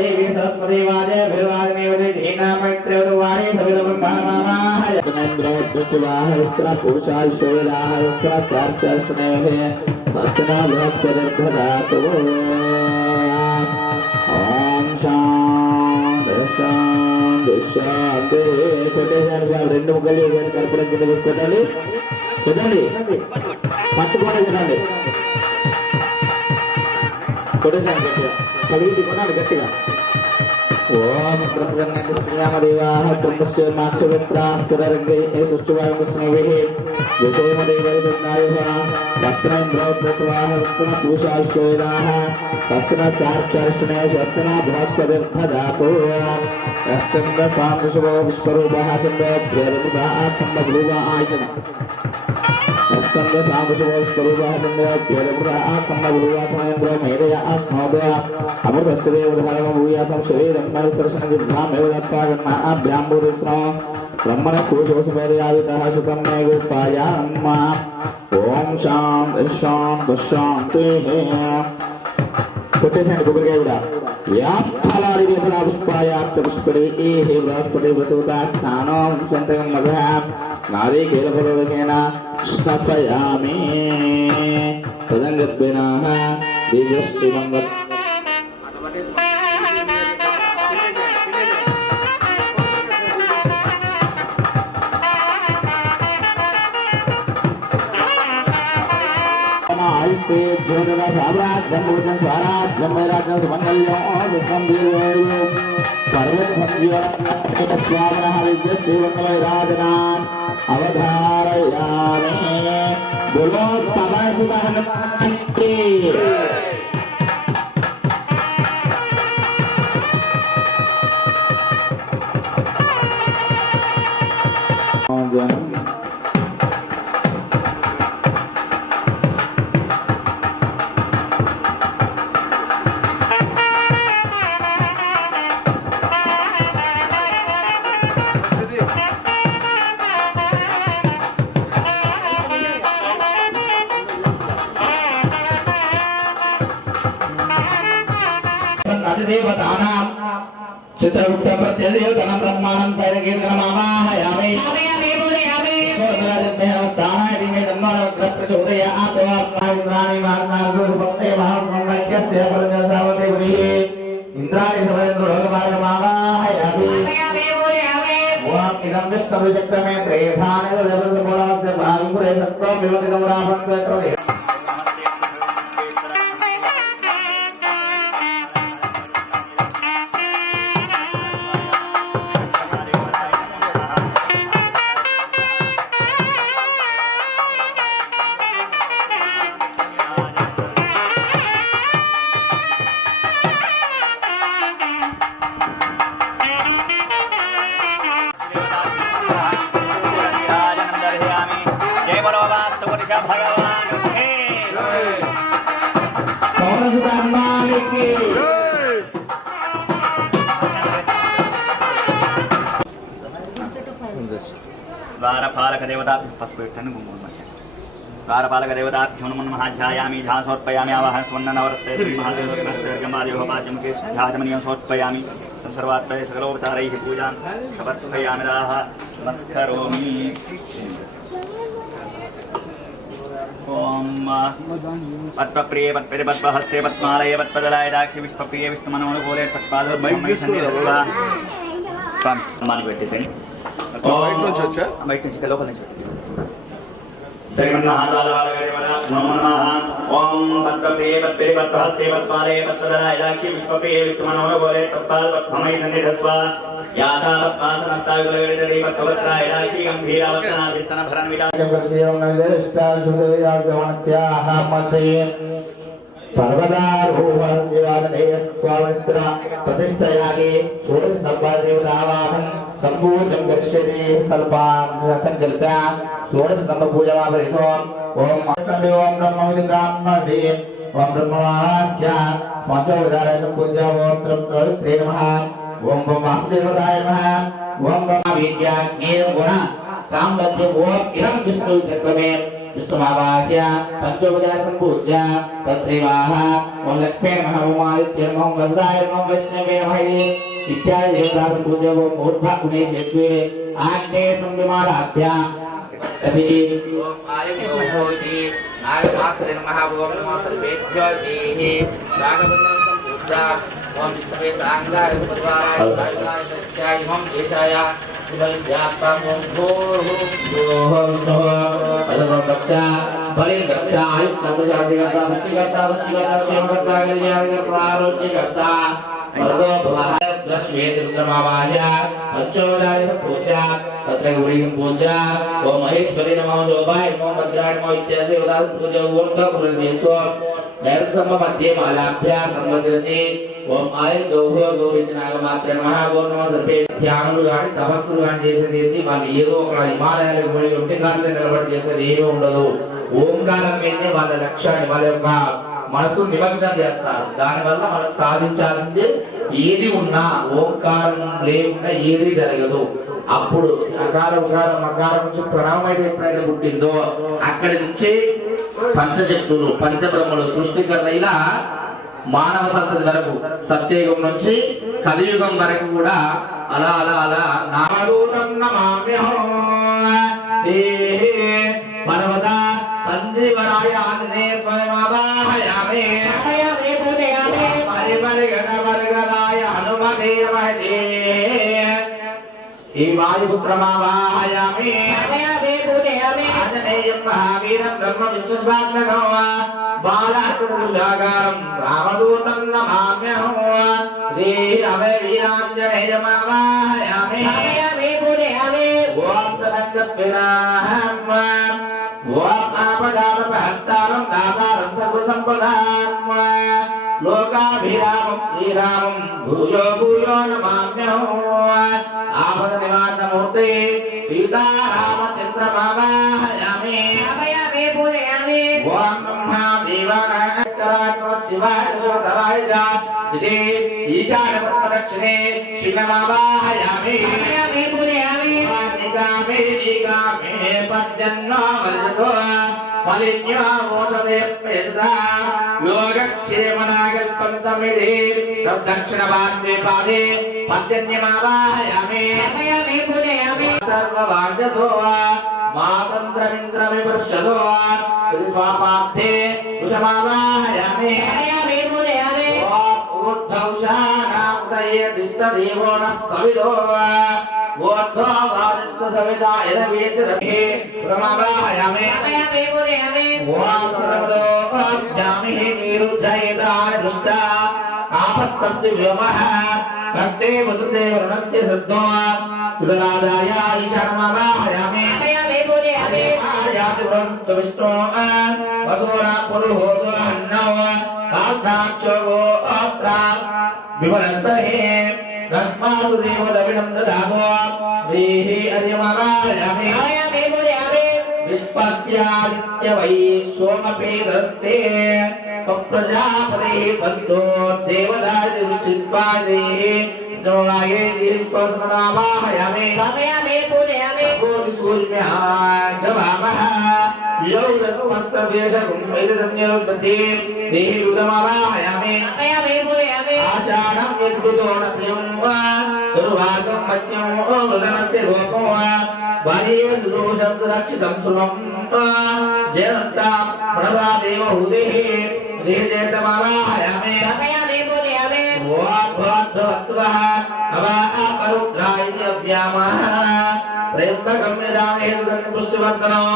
देवी सरस्वती वाजे भिर्वाजनेवते जीना मैत्रेवतुवाणी सवितब्रह्मणमामाय पुरुषाय शोलाय स्त्रार्चर्चनेवे सत्तना बृहस्पतिर्दधातु ओम शांति शांति शांति कोटेशन साहब రెండు ముక్కలు చేశారు కర్పూరం కింద వేసుకోవాలి కొట్టండి పట్టుకోండి కొట్టండి కొట్టేసాను గట్టిగా కడిగి కొన్నాడు గట్టిగా ఓం ద్రవ్యమదేవాః త్రమస్య మాక్షవిత్రాస్తురంగే సుష్టువాయుస్నేవే విషయమదేవైర్నాయః వస్త్రేంద్రోద్భవాః వస్త్ర పూషాశ్వేదాః వస్త్ర సాక్షాష్టనే శస్త్ర బృహస్పతిర్దధాతు యశ్చంద్ర సాంశుభో విశ్వరూపః చంద్రోభ్యరుభాః సంభూవ ఆయతన संग सामशुभो स्वरूपः चन्द्रोभ्यरुभ्रः सम्भूवा समयन्द्रो मेधया अस्मोदय अमृतस्य देवधर्म भूयासं शरीरं मयस्पर्शनजिह्वामेव दत्त्वागन्माभ्यां भूरिस्रं ब्रह्मण कोशोऽसमेधयादितः सुखं मे गोपायाम् ओम शांति शांति शांतिः కొట్టేసాను కొబ్బరికాయ కూడా యాఫలాది వేదన పుష్పాయాచ పుష్పడే ఏ బృహస్పతి వసుదా స్థానం చంతకం మధ నాదే కేలఫలోదకేన స్నపయామి తదంగత్వేన దివ్యశ్రీమంగ आयुष्ते ज्योतिरा साम्राज्यं भूतं स्वराज्यं वैराज्यं सुमङ्गल्यं विश्वं दीर्घायु सर्वभक्तियोः स्वामिनः विद्युश्रीमङ्गलविराजनान् अवधारयामि बोलो पवन सुत हनुमान की देवतानां चित्रगुप्त प्रत्यदेवतानां ब्रह्माणं सैरकीर्तनमावाहयामि स्थानाय दिमे धम्मः प्रचोदयात् इंद्राणि वासनासुभक्ते महाब्रह्मण्यस्य परमसावदेवैः इंद्राणि समयन्द्रोगमावाहयामि ओम इदं विष्णुचक्रमे त्रयधाने देवतमूलस्य भागपुरे सत्त्वं विवति गौराभङ्गत्वते द्वारपालक देवता पस्पेठन द्वारपालक देवताभ्यो नमः महाध्यायामि ध्यासोत्पयामि आवाहन स्वन्ननवर्ते श्री महादेवगमादिव पाद्यमुखे ध्यातमनियं सोत्पयामि संसर्वात्मय सकलोपचारैः पूजां समर्पयामि राः नमस्करोमि ओम पद्मप्रिये पद्मपदे पद्महस्ते पद्मालये पद्मदलाय दाक्षि विष्णुप्रिये विष्णुमनोनुकूले तत्पादोर्मयि सन्निधत्वा स्वामी सम्मान పెట్టేసేయండి బయట నుంచి వచ్చా బయట నుంచి లోపల నుంచి పెట్టేసి ఓం పద్మప్రియ పద్మప్రియ పద్మహస్తే పద్మాలయ పద్మదలాయదాక్షి విష్పప్రియ విష్ణుమనోరగోరే తత్పాద పద్మమై సన్నిధస్వ యాథా పద్మాసనస్తావిగడగడగడి పద్మవత్రాయదాక్షి గంభీరావత్తనాభిస్తన భరణ पर्वतारोहदेवादनेयस्वामित्र प्रतिष्ठयागे षोडशसम्पादेवतावाहं सम्पूर्णं दर्श्यते सल्पां सङ्कल्प्य षोडशसम्पूजमापरितो ॐ ओं ब्रह्मविदि ब्राह्मणे ॐ ब्रह्मवाक्या पञ्चोपचाराय पूजा ॐ त्रिमूर्तये नमः ॐ वासुदेवताय नमः ॐ ब्रह्मविद्याज्ञे गुण साम्राज्य ॐ इदं विष्णु चक्रमे विष्णुमावाह्य पंचोपचार संपूज्य तत्रेवाह ओम लक्ष्मी नमः ओम आदित्य नमः ओम वज्राय नमः वैष्णवे नमः इत्यादि देवता संपूज्य ओम मूर्धा गुणे चेत्वे आग्ने संविमाराभ्य तथि ओम आयुर्भोति नागमात्रे नमः ओम नमः सर्वेभ्यो देहि सागबन्धनं संपूज्य ओम विष्णवे सांगाय परिवाराय वायुराय सत्याय ओम देशाय ఓం ఆయ గౌహ గౌరీనాగమాత్ర నమః ఓం నమః సర్వే ధ్యానులు గాని తపస్సులు గాని చేసేది ఏంటి వాళ్ళు ఏదో ఒక హిమాలయాలకు పోయి ఒంటి కాళ్ళ నిలబడి చేసేది ఏమీ ఉండదు. ఓంకారం మీదనే వాళ్ళ లక్ష్యాన్ని వాళ్ళ యొక్క మనసు నిమగ్నం చేస్తారు. దానివల్ల మనం సాధించాల్సింది ఏది ఉన్నా ఓంకారం లేకుండా ఏది జరగదు. అప్పుడు అకార ఉకారం మకారం నుంచి ప్రణవం అయితే ఎప్పుడైతే పుట్టిందో అక్కడి నుంచి పంచశక్తులు పంచబ్రహ్మలు సృష్టికరణ ఇలా మానవ సంతతి వరకు సత్యయుగం నుంచి కలియుగం వరకు కూడా అలా అలా అలా నామదూతం నమామ్యహం పర్వత సంజీవరాయ ఆంజనేయ స్వయమావాహయామి పరిపరిగణవర్గరాయ హనుమతే నమః ఈ వాయుపుత్రమావాహయామి ఆంజనేయం మహావీరం బ్రహ్మ విశ్వస్వాత్మకం బాలహృదృశాకారం రామదూతం నమామ్యహం శ్రీ అభయ వీరాంజనేయమావాహయామి ఓం తనక్కత్వినాహం ఓం ఆపదాపహర్తారం దాతారం సర్వసంపదాం లోకాభిరామం శ్రీరామం భూయో భూయో నమామ్యహం ఆపద నివారణమూర్తే సీతారామచంద్రమావాహయామి ఓం బ్రహ్మా శివాయ శివతరాయ ఇదే ఈశాన పద్మదక్షిణే శివమావాహయామి నిగామే పర్జన్మో వర్షతో ఫలిన్యో మోసదేప్యదా యోగక్షేమనాగల్పంతమిదే దక్షిణ పార్శ్వే పాదే పర్జన్యమావాహయామి సర్వవాంఛతో మాతంత్రమింద్రమి పృష్ఠతో స్వాపార్థే వృషమావాహయామి ఊర్ధ్వౌషానాముదయే దిష్టదేవో నః సవిదో ఊర్ధ్వవాదిత్య సవితా యదవేచరమే ప్రమావాహయామి ఓం సర్వదో జామి నిరుద్ధయేతాని దుష్టా ఆపస్తబ్ది వ్యోమః భక్తే వసుదేవ రుణస్య సిద్ధో సుదలాదాయ ఈశానమావాహయామి విష్ణు వసూరా పురుహోదో అన్నో ఆత్మాక్షోగో ఆత్రా వివరంతహే తస్మాతు దేవదవిడం దదామో శ్రీః అర్యమావాహయామి నిష్పస్యాదిత్య వై సోమపేదస్తే ప్రజాపతి వస్తో దేవదాది చిత్పాదే నోలాయే దీర్ఘస్మనావాహయామి సూర్యమాగవామః యోగస్మస్తవేషకం వేదన్యోపతి దేహిరుదమావాహయామి ఆషాఢం యద్గుదోన ప్రియం వా దుర్వాసం మత్యం మృదనస్య రూపం వా బాహ్య దురోషం రక్షితం సుమం జయంతాం ప్రణవా దేవ హృదేః దేహదేవమావాహయామి ఓం భవద్భవత్సువః అవాపరుద్రాయ అవ్యామః త్రయంబకం యజామహే సుగంధిం పుష్టివర్ధనం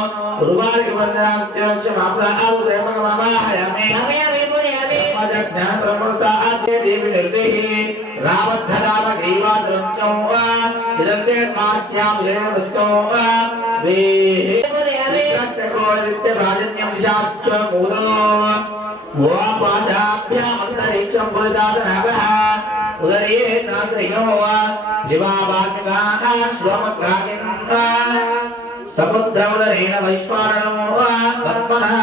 ఉర్వారుక వందనాత్యోక్ష మాప్రాహు ప్రేమకమవాహయామి జ్ఞాన బ్రహ్మణాతే దేవి నిర్దేహి రావద్ధరామ గ్రీవాద్రంచం వా ఇదంతే మాస్యాం జయవస్తో వా వేహి శ్రేష్ఠకోడిత్య రాజన్యం విశాఖ్య మూలో ఓం పాశాభ్యాం అంతరిక్షం పురుషాదనభః ఉదరే నాద్రినో వా దివావాగ్నిగాః స్వమగ్రానింతా సముద్రముదరేణ వైశ్వానరో వా భస్మనః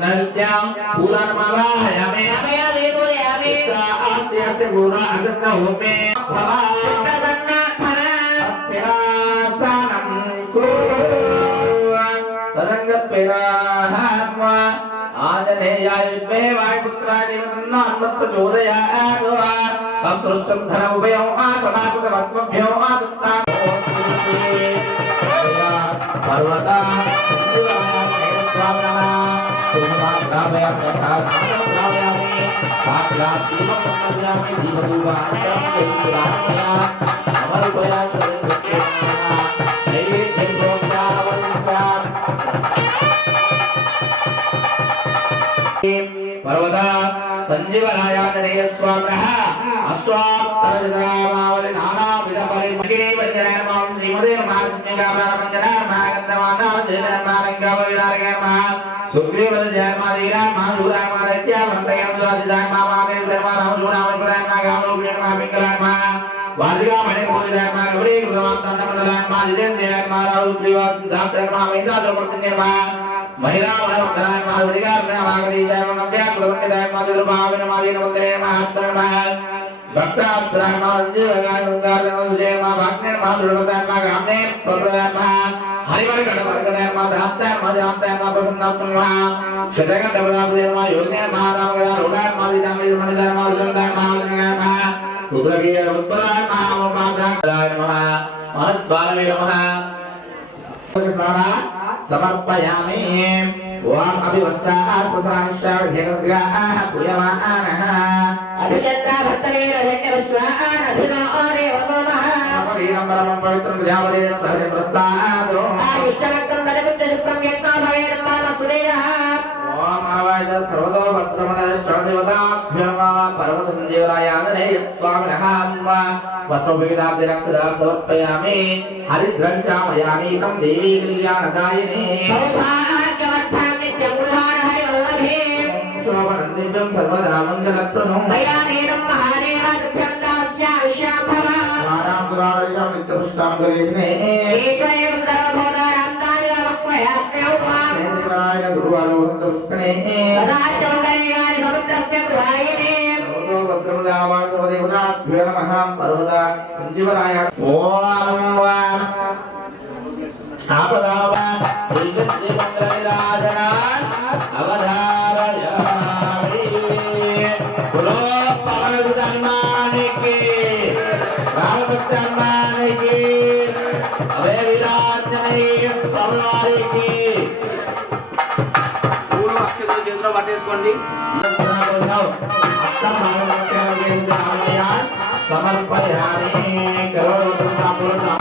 నద్యాం పూలనమవాహయామి ఆస్తి గుణ అసన్న హోమే అస్తిరాసనం తదంగత్వేనాహం ఆంజనేయాయ విద్మహే వాయుపుత్రాయ ధీమహి ప్రచోదయాత్ సంతృష్టం ధనముపయం సమాకృతమస్మభ్యో పర్వత పర్వత సంజీవరాయాంజనేయ స్వామినః అష్టాత్తరజనామావళి నానావిధ పరిమళినీ వంజనామాం శ్రీమదే నమః శ్రీగాభరణమంజనామాగంధమానా జయనామారంగావవిదారగమః సుగ్రీవజయమాదీరామాధురామాదైత్యావంతయం జ్యోతిదామామాదే సర్వానామజూనామప్రదాయమాగామలోపేణమాపింకలామః వాదిగామణిపూరిదాయమాగవరేకృతమాంతన్నమదలాయమాదిజేంద్రియాయమారావుద్రివాసుధాత్రయమావేదాచరమూర్తినిర్మః మహిళామణివందనాయ మాధురిగార్ణయ మాగదీశాయమనవ్యాకృతవంతిదాయ మాధురభావినమాదీనవందనేర్మహాత్మనమః భక్తాస్త్రామాజ్జీవగాయంగార్లమసుజయమా వాగ్నేర్మాధురవదాయమాగామ్నే ప్రప్రదాయమః హరివరగణవర్గదాయమాదాంతాయమాదాంతాయమా ప్రసన్నాత్మనమః శతగంధపదాపదేమా యోగ్నేర్మహారామగదారుడాయమాదిదామేర్మణిధర్మాదుజనదాయమహావదనాయమః ఉగ్రగీయముద్భవాయమహామపాదాయ మనస్వామి నమః సమర్పయామి ఓం అభివస్త్రాస్త్రానిశ్చావిధేనద్గాః పూయమానః అభిజత్తా భక్తలేరహిణ్యవిశ్వానధినారే వసోమః వీరం పరమం పవిత్రం ప్రజాపదేవం ధర్మ ప్రస్థాదో విష్ణురక్తం బలవిద్యుక్తం యత్నా భవేన మానసురేయః ఓం ఆవాయ సర్వతో భద్రమణశ్చరదేవతాభ్యో పర్వత సంజీవరాయాంజనేయ స్వామినః వస్త్రోపవిదాబ్దిరక్షదాం సమర్పయామి హరిద్రంచామయానీకం దేవీ కళ్యాణదాయినే శోభనం దివ్యం సర్వదా మంగళప్రదం దయానీరం మహాదేవాభ్యం దాస్యావిశ్యాభవ పురాదర్శం నిత్యపుష్టాం గరేష్ణే ఏకైవం సర్వభూతానాం దానిరమక్వయాస్మ్యౌపాయ గురువారోహంతపుష్కనే సదాచండయాని సముద్రస్య గృహాయినే సర్వతో భద్రముదావాసవదేవతాభ్యో నమః పర్వత సంజీవరాయ ఓం ఆపదావా శ్రీమంగళవిరాజనా అవధారయామి పులో పవనసుధన్మానికి రామభక్తన్మానికి అవే విరాజనీయ స్వామివారికి పూలు అక్షతలు చేతిలో పట్టేసుకోండి. సమర్పయామి కరోనా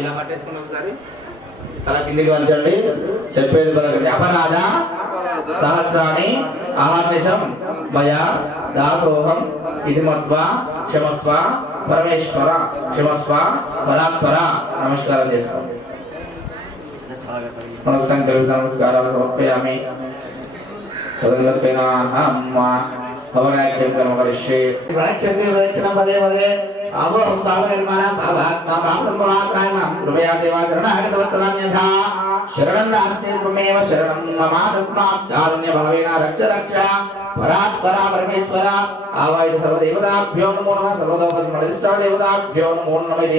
ఇలా పట్టేసుకుని ఒకసారి అలా కిందికి వంచండి. చెప్పేది పలకండి. అపరాధ సహస్రాన్ని ఆహార్నిశం మయా దాసోహం ఇది మత్వా క్షమస్వ పరమేశ్వర క్షమస్వ పరాత్పర. నమస్కారం చేసుకోండి. మనస్సంకల్ప నమస్కారాలు సమర్పయామి. పదే పదే అమోహం తావనిర్మాణం భావాత్మా భావం మహాప్రాయమం కృపయా దేవా శరణాగతవత్సలాన్యథా శరణం నాస్తి త్వమేవ శరణం మమ తస్మాత్ కారుణ్య భావేన రక్ష రక్ష పరాత్పరా పరమేశ్వర ఆవాయ సర్వదేవతాభ్యో నమో నమః సర్వదేవతాభ్యో నమో నమః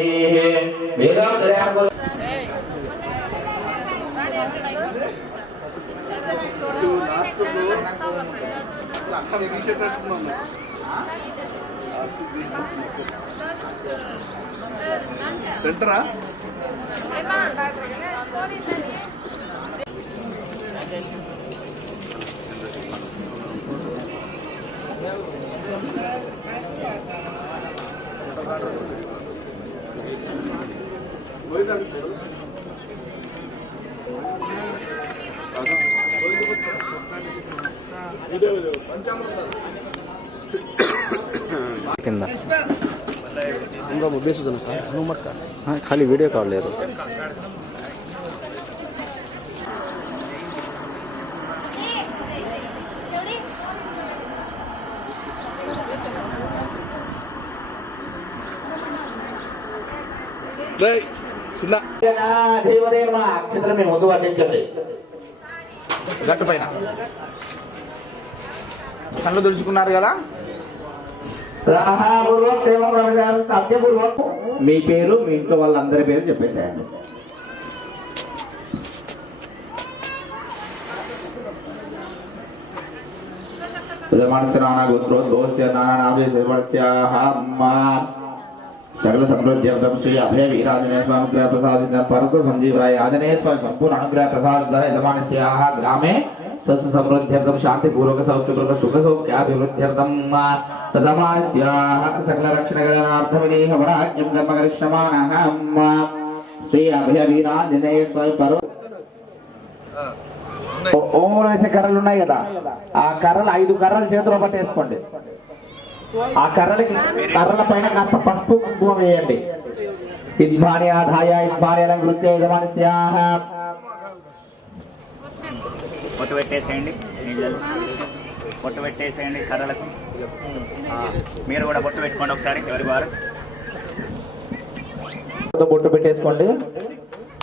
వేదాంతర్యామ సెంటరా किंदा उनका बेस होता था हनुमत का हाँ खाली वीडियो कॉल ले रहे చిన్న అక్షత్రం మీ ముందు వర్ణించండి గట్టు పైన కళ్ళు తుడుచుకున్నారు కదా. మీ పేరు మీ ఇంట్లో వాళ్ళందరి పేరు చెప్పేసేయండి. సకల సమృద్ధ్యర్థం శ్రీ అభయ వీరాజనే స్వామి అనుగ్రహ ప్రసాద పరత సంజీవరాయ ఆంజనేయ స్వామి సంపూర్ణ అనుగ్రహ ప్రసాద యజమానస్యాః గ్రామే సస్య సమృద్ధ్యర్థం శాంతిపూర్వక సౌఖ్యపూర్వక సుఖ సౌఖ్యాభివృద్ధ్యర్థం యజమానస్యాః సకల రక్షణగణార్థమిదేహ వరాజ్యం కర్మకరిష్యమాణః శ్రీ అభయ వీరాంజనేయ స్వామి పర్వ ఓం వేసే కర్రలు ఉన్నాయి కదా, ఆ కర్రలు 5 కర్రలు చేతిలో పట్టేసుకోండి. ఆ కర్రల పైన కాస్త పసుపు కుంకుమ వేయండి. ఇద్మాని ఆదాయ ఇద్మాని అలంకృత్య యజమానస్యాః పొట్టు పెట్టేసేయండి. నీళ్ళలో పొట్టు పెట్టేసేయండి కర్రలకు. మీరు కూడా పొట్టు పెట్టుకోండి ఒకసారి ఎవరి వారు. బొట్టు పెట్టేసుకోండి.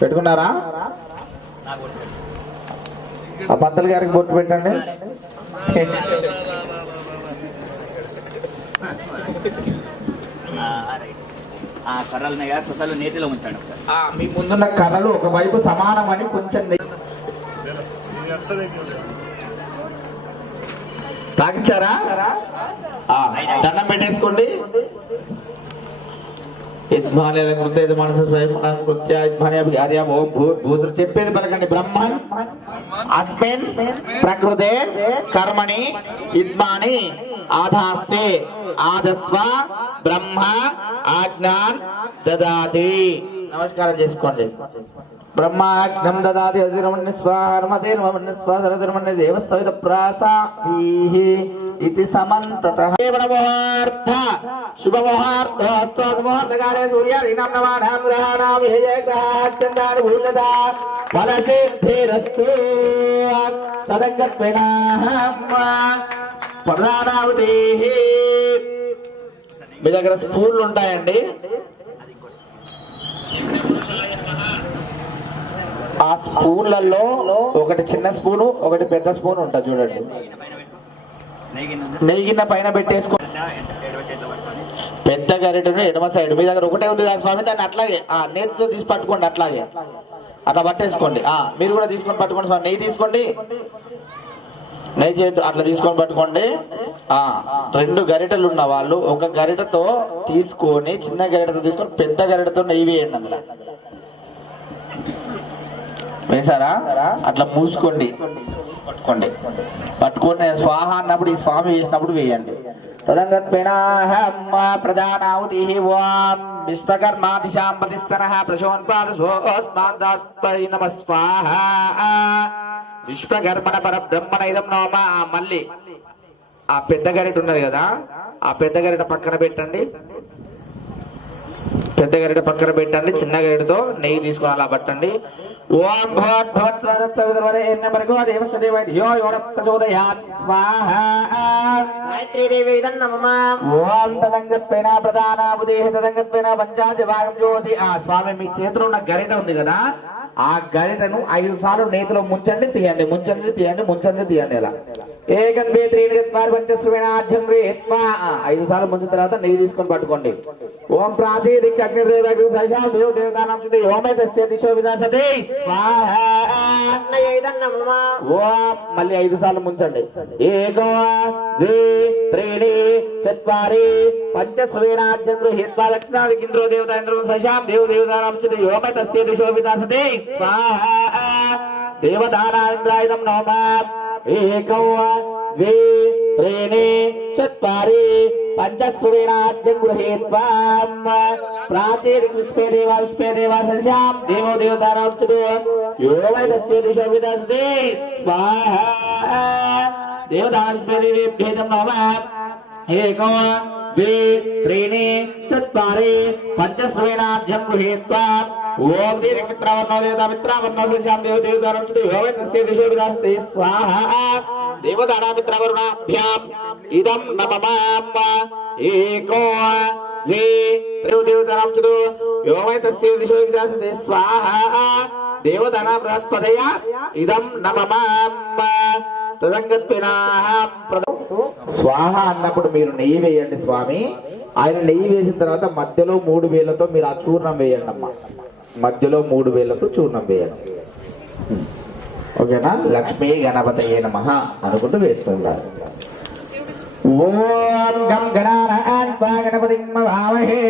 పెట్టుకున్నారా? ఆ పంతులు గారికి బొట్టు పెట్టండి. ఆ కర్రలని కుసలు నీటిలో ఉంచండి ఒకసారి. మీ ముందున్న కర్రలు ఒకవైపు సమానమని కొంచెం తాగించారా? దండం పెట్టేసుకోండి. చెప్పేది పలకండి. బ్రహ్మన్ అస్మిన్ ప్రకృతే కర్మణి ఇద్మాని ఆధాస్తే ఆదస్వ బ్రహ్మ ఆజ్ఞాన్ దదాతి. నమస్కారం చేసుకోండి. బ్రహ్మాజ్ఞం దదాతి అధిరమణ్య స్వాహర్మధేర్మణ్య స్వాధరధర్మణ్య దేవస్థవిత ప్రాసాహి ఇతి సమంతతః ముహూర్త శుభముహూర్తకాలే సూర్యాదీనాం నవానాం గ్రహాణాం విజయగ్రహాత్యంతాని భూయత ఫలసిద్ధిరస్తు తదంగత్వేన ప్రధానావతేః. మీ దగ్గర స్పూన్లు ఉంటాయండి. ఆ స్పూన్లలో ఒకటి చిన్న స్పూను ఒకటి పెద్ద స్పూన్ ఉంటుంది చూడండి. నెయ్యిన పైన పెట్టేసుకో. పెద్ద గరిటెను ఎడమ సైడ్. మీ దగ్గర ఒకటే ఉంది కదా స్వామి, దాన్ని అట్లాగే నేతితో తీసి పట్టుకోండి. అట్లాగే అట్లా పట్టేసుకోండి. మీరు కూడా తీసుకొని పట్టుకోండి స్వామి. నెయ్యి తీసుకోండి. నెయ్యి చేతి అట్లా తీసుకొని పట్టుకోండి. 2 గరిటెలు ఉన్న వాళ్ళు ఒక గరిటెతో తీసుకొని చిన్న గరిటెతో తీసుకొని పెద్ద గరిటెతో నెయ్యి వేయండి. అందులో వేసారా? అట్లా మూసుకోండి. పట్టుకొని స్వాహ అన్నప్పుడు ఈ స్వామి వేసినప్పుడు వేయండి. ప్రధానావతి ఓం విశ్వకర్మాదిశాం ప్రతిస్తనః ప్రశోన్పాదోస్మాదాత్మై నమః స్వాహ. విశ్వకర్మణ పరబ్రహ్మణ ఇదం నోమ. మళ్ళీ ఆ పెద్ద గరిట ఉన్నది కదా, ఆ పెద్ద గరిట పక్కన పెట్టండి. పెద్ద గరిట పక్కన పెట్టండి. చిన్న గరిటతో నెయ్యి తీసుకొని అలా పట్టండి. ఓం స్వామి మీ చేతిలో ఉన్న గరిట ఉంది కదా, ఆ గరిటను 5 సార్లు నేతిలో ముంచండి తీయండి. ముంచండి తీయండి. ముంచండి తీయండి. ఇలా ఏకం వే త్రీని చత్వారి పంచశ్రవేణాఢ్యం వేత్వా 5 సార్లు ముంచిన తర్వాత నెయ్యి తీసుకొని పట్టుకోండి. ఓం ప్రాచీదిక్ అగ్నిదేవతకు సైషా దేవ దేవతానాం చితే ఓమే తస్య దిశో వినాశతే స్వాహా. ఓం మళ్ళీ 5 సార్లు ముంచండి. ఏకం వే త్రీని చత్వారి పంచశ్రవేణాఢ్యం గృహీత్వా దక్షిణాదిక్ ఇంద్రో దేవతాంద్రో సైషాం దేవ దేవతానాం చితే ఓమే తస్య దిశో వినాశతే స్వాహా. దేవదానాంద్రాయుధం నమః. ఏకం వే త్రీని చత్వారి పంచశ్రవేణాఢ్యం గృహీత్వా ప్రాచీదిక్ విష్ణే దేవా సైషాం దేవో దేవతానాం చితే ఓమే తస్య దిశో వినాశతే స్వాహా. దేవదానస్మేదేవేభ్యేదం నమః. ఏకం వే త్రీని చత్వారి పంచశ్రవేణాఢ్యం గృహీత్వా ఓం దీర్ఘమిత్రావర్ణో దేవతామిత్రావర్ణో సైషాం దేవ దేవతానాం చితే ఓమే తస్య దిశో వినాశతే స్వాహా. దేవదానమిత్రావరుణాభ్యాం ఇదం నమః. ఏకో వే దేవతానాం చితే ఓమే తస్య దిశో వినాశతే స్వాహా. దేవదాన బృహస్పతయ ఇదం నమః. స్వాహ అన్నప్పుడు మీరు నెయ్యి వేయండి స్వామి. ఆయన నెయ్యి వేసిన తర్వాత మధ్యలో 3 వేలతో మీరు ఆ చూర్ణం వేయండి అమ్మా. మధ్యలో 3 వేలతో చూర్ణం వేయండి. ఓకేనా? లక్ష్మీ గణపతయే నమః అనుకుంటూ వేస్తుండాలి. ఓం గం గణానాన్వా గణపతిం నమామహే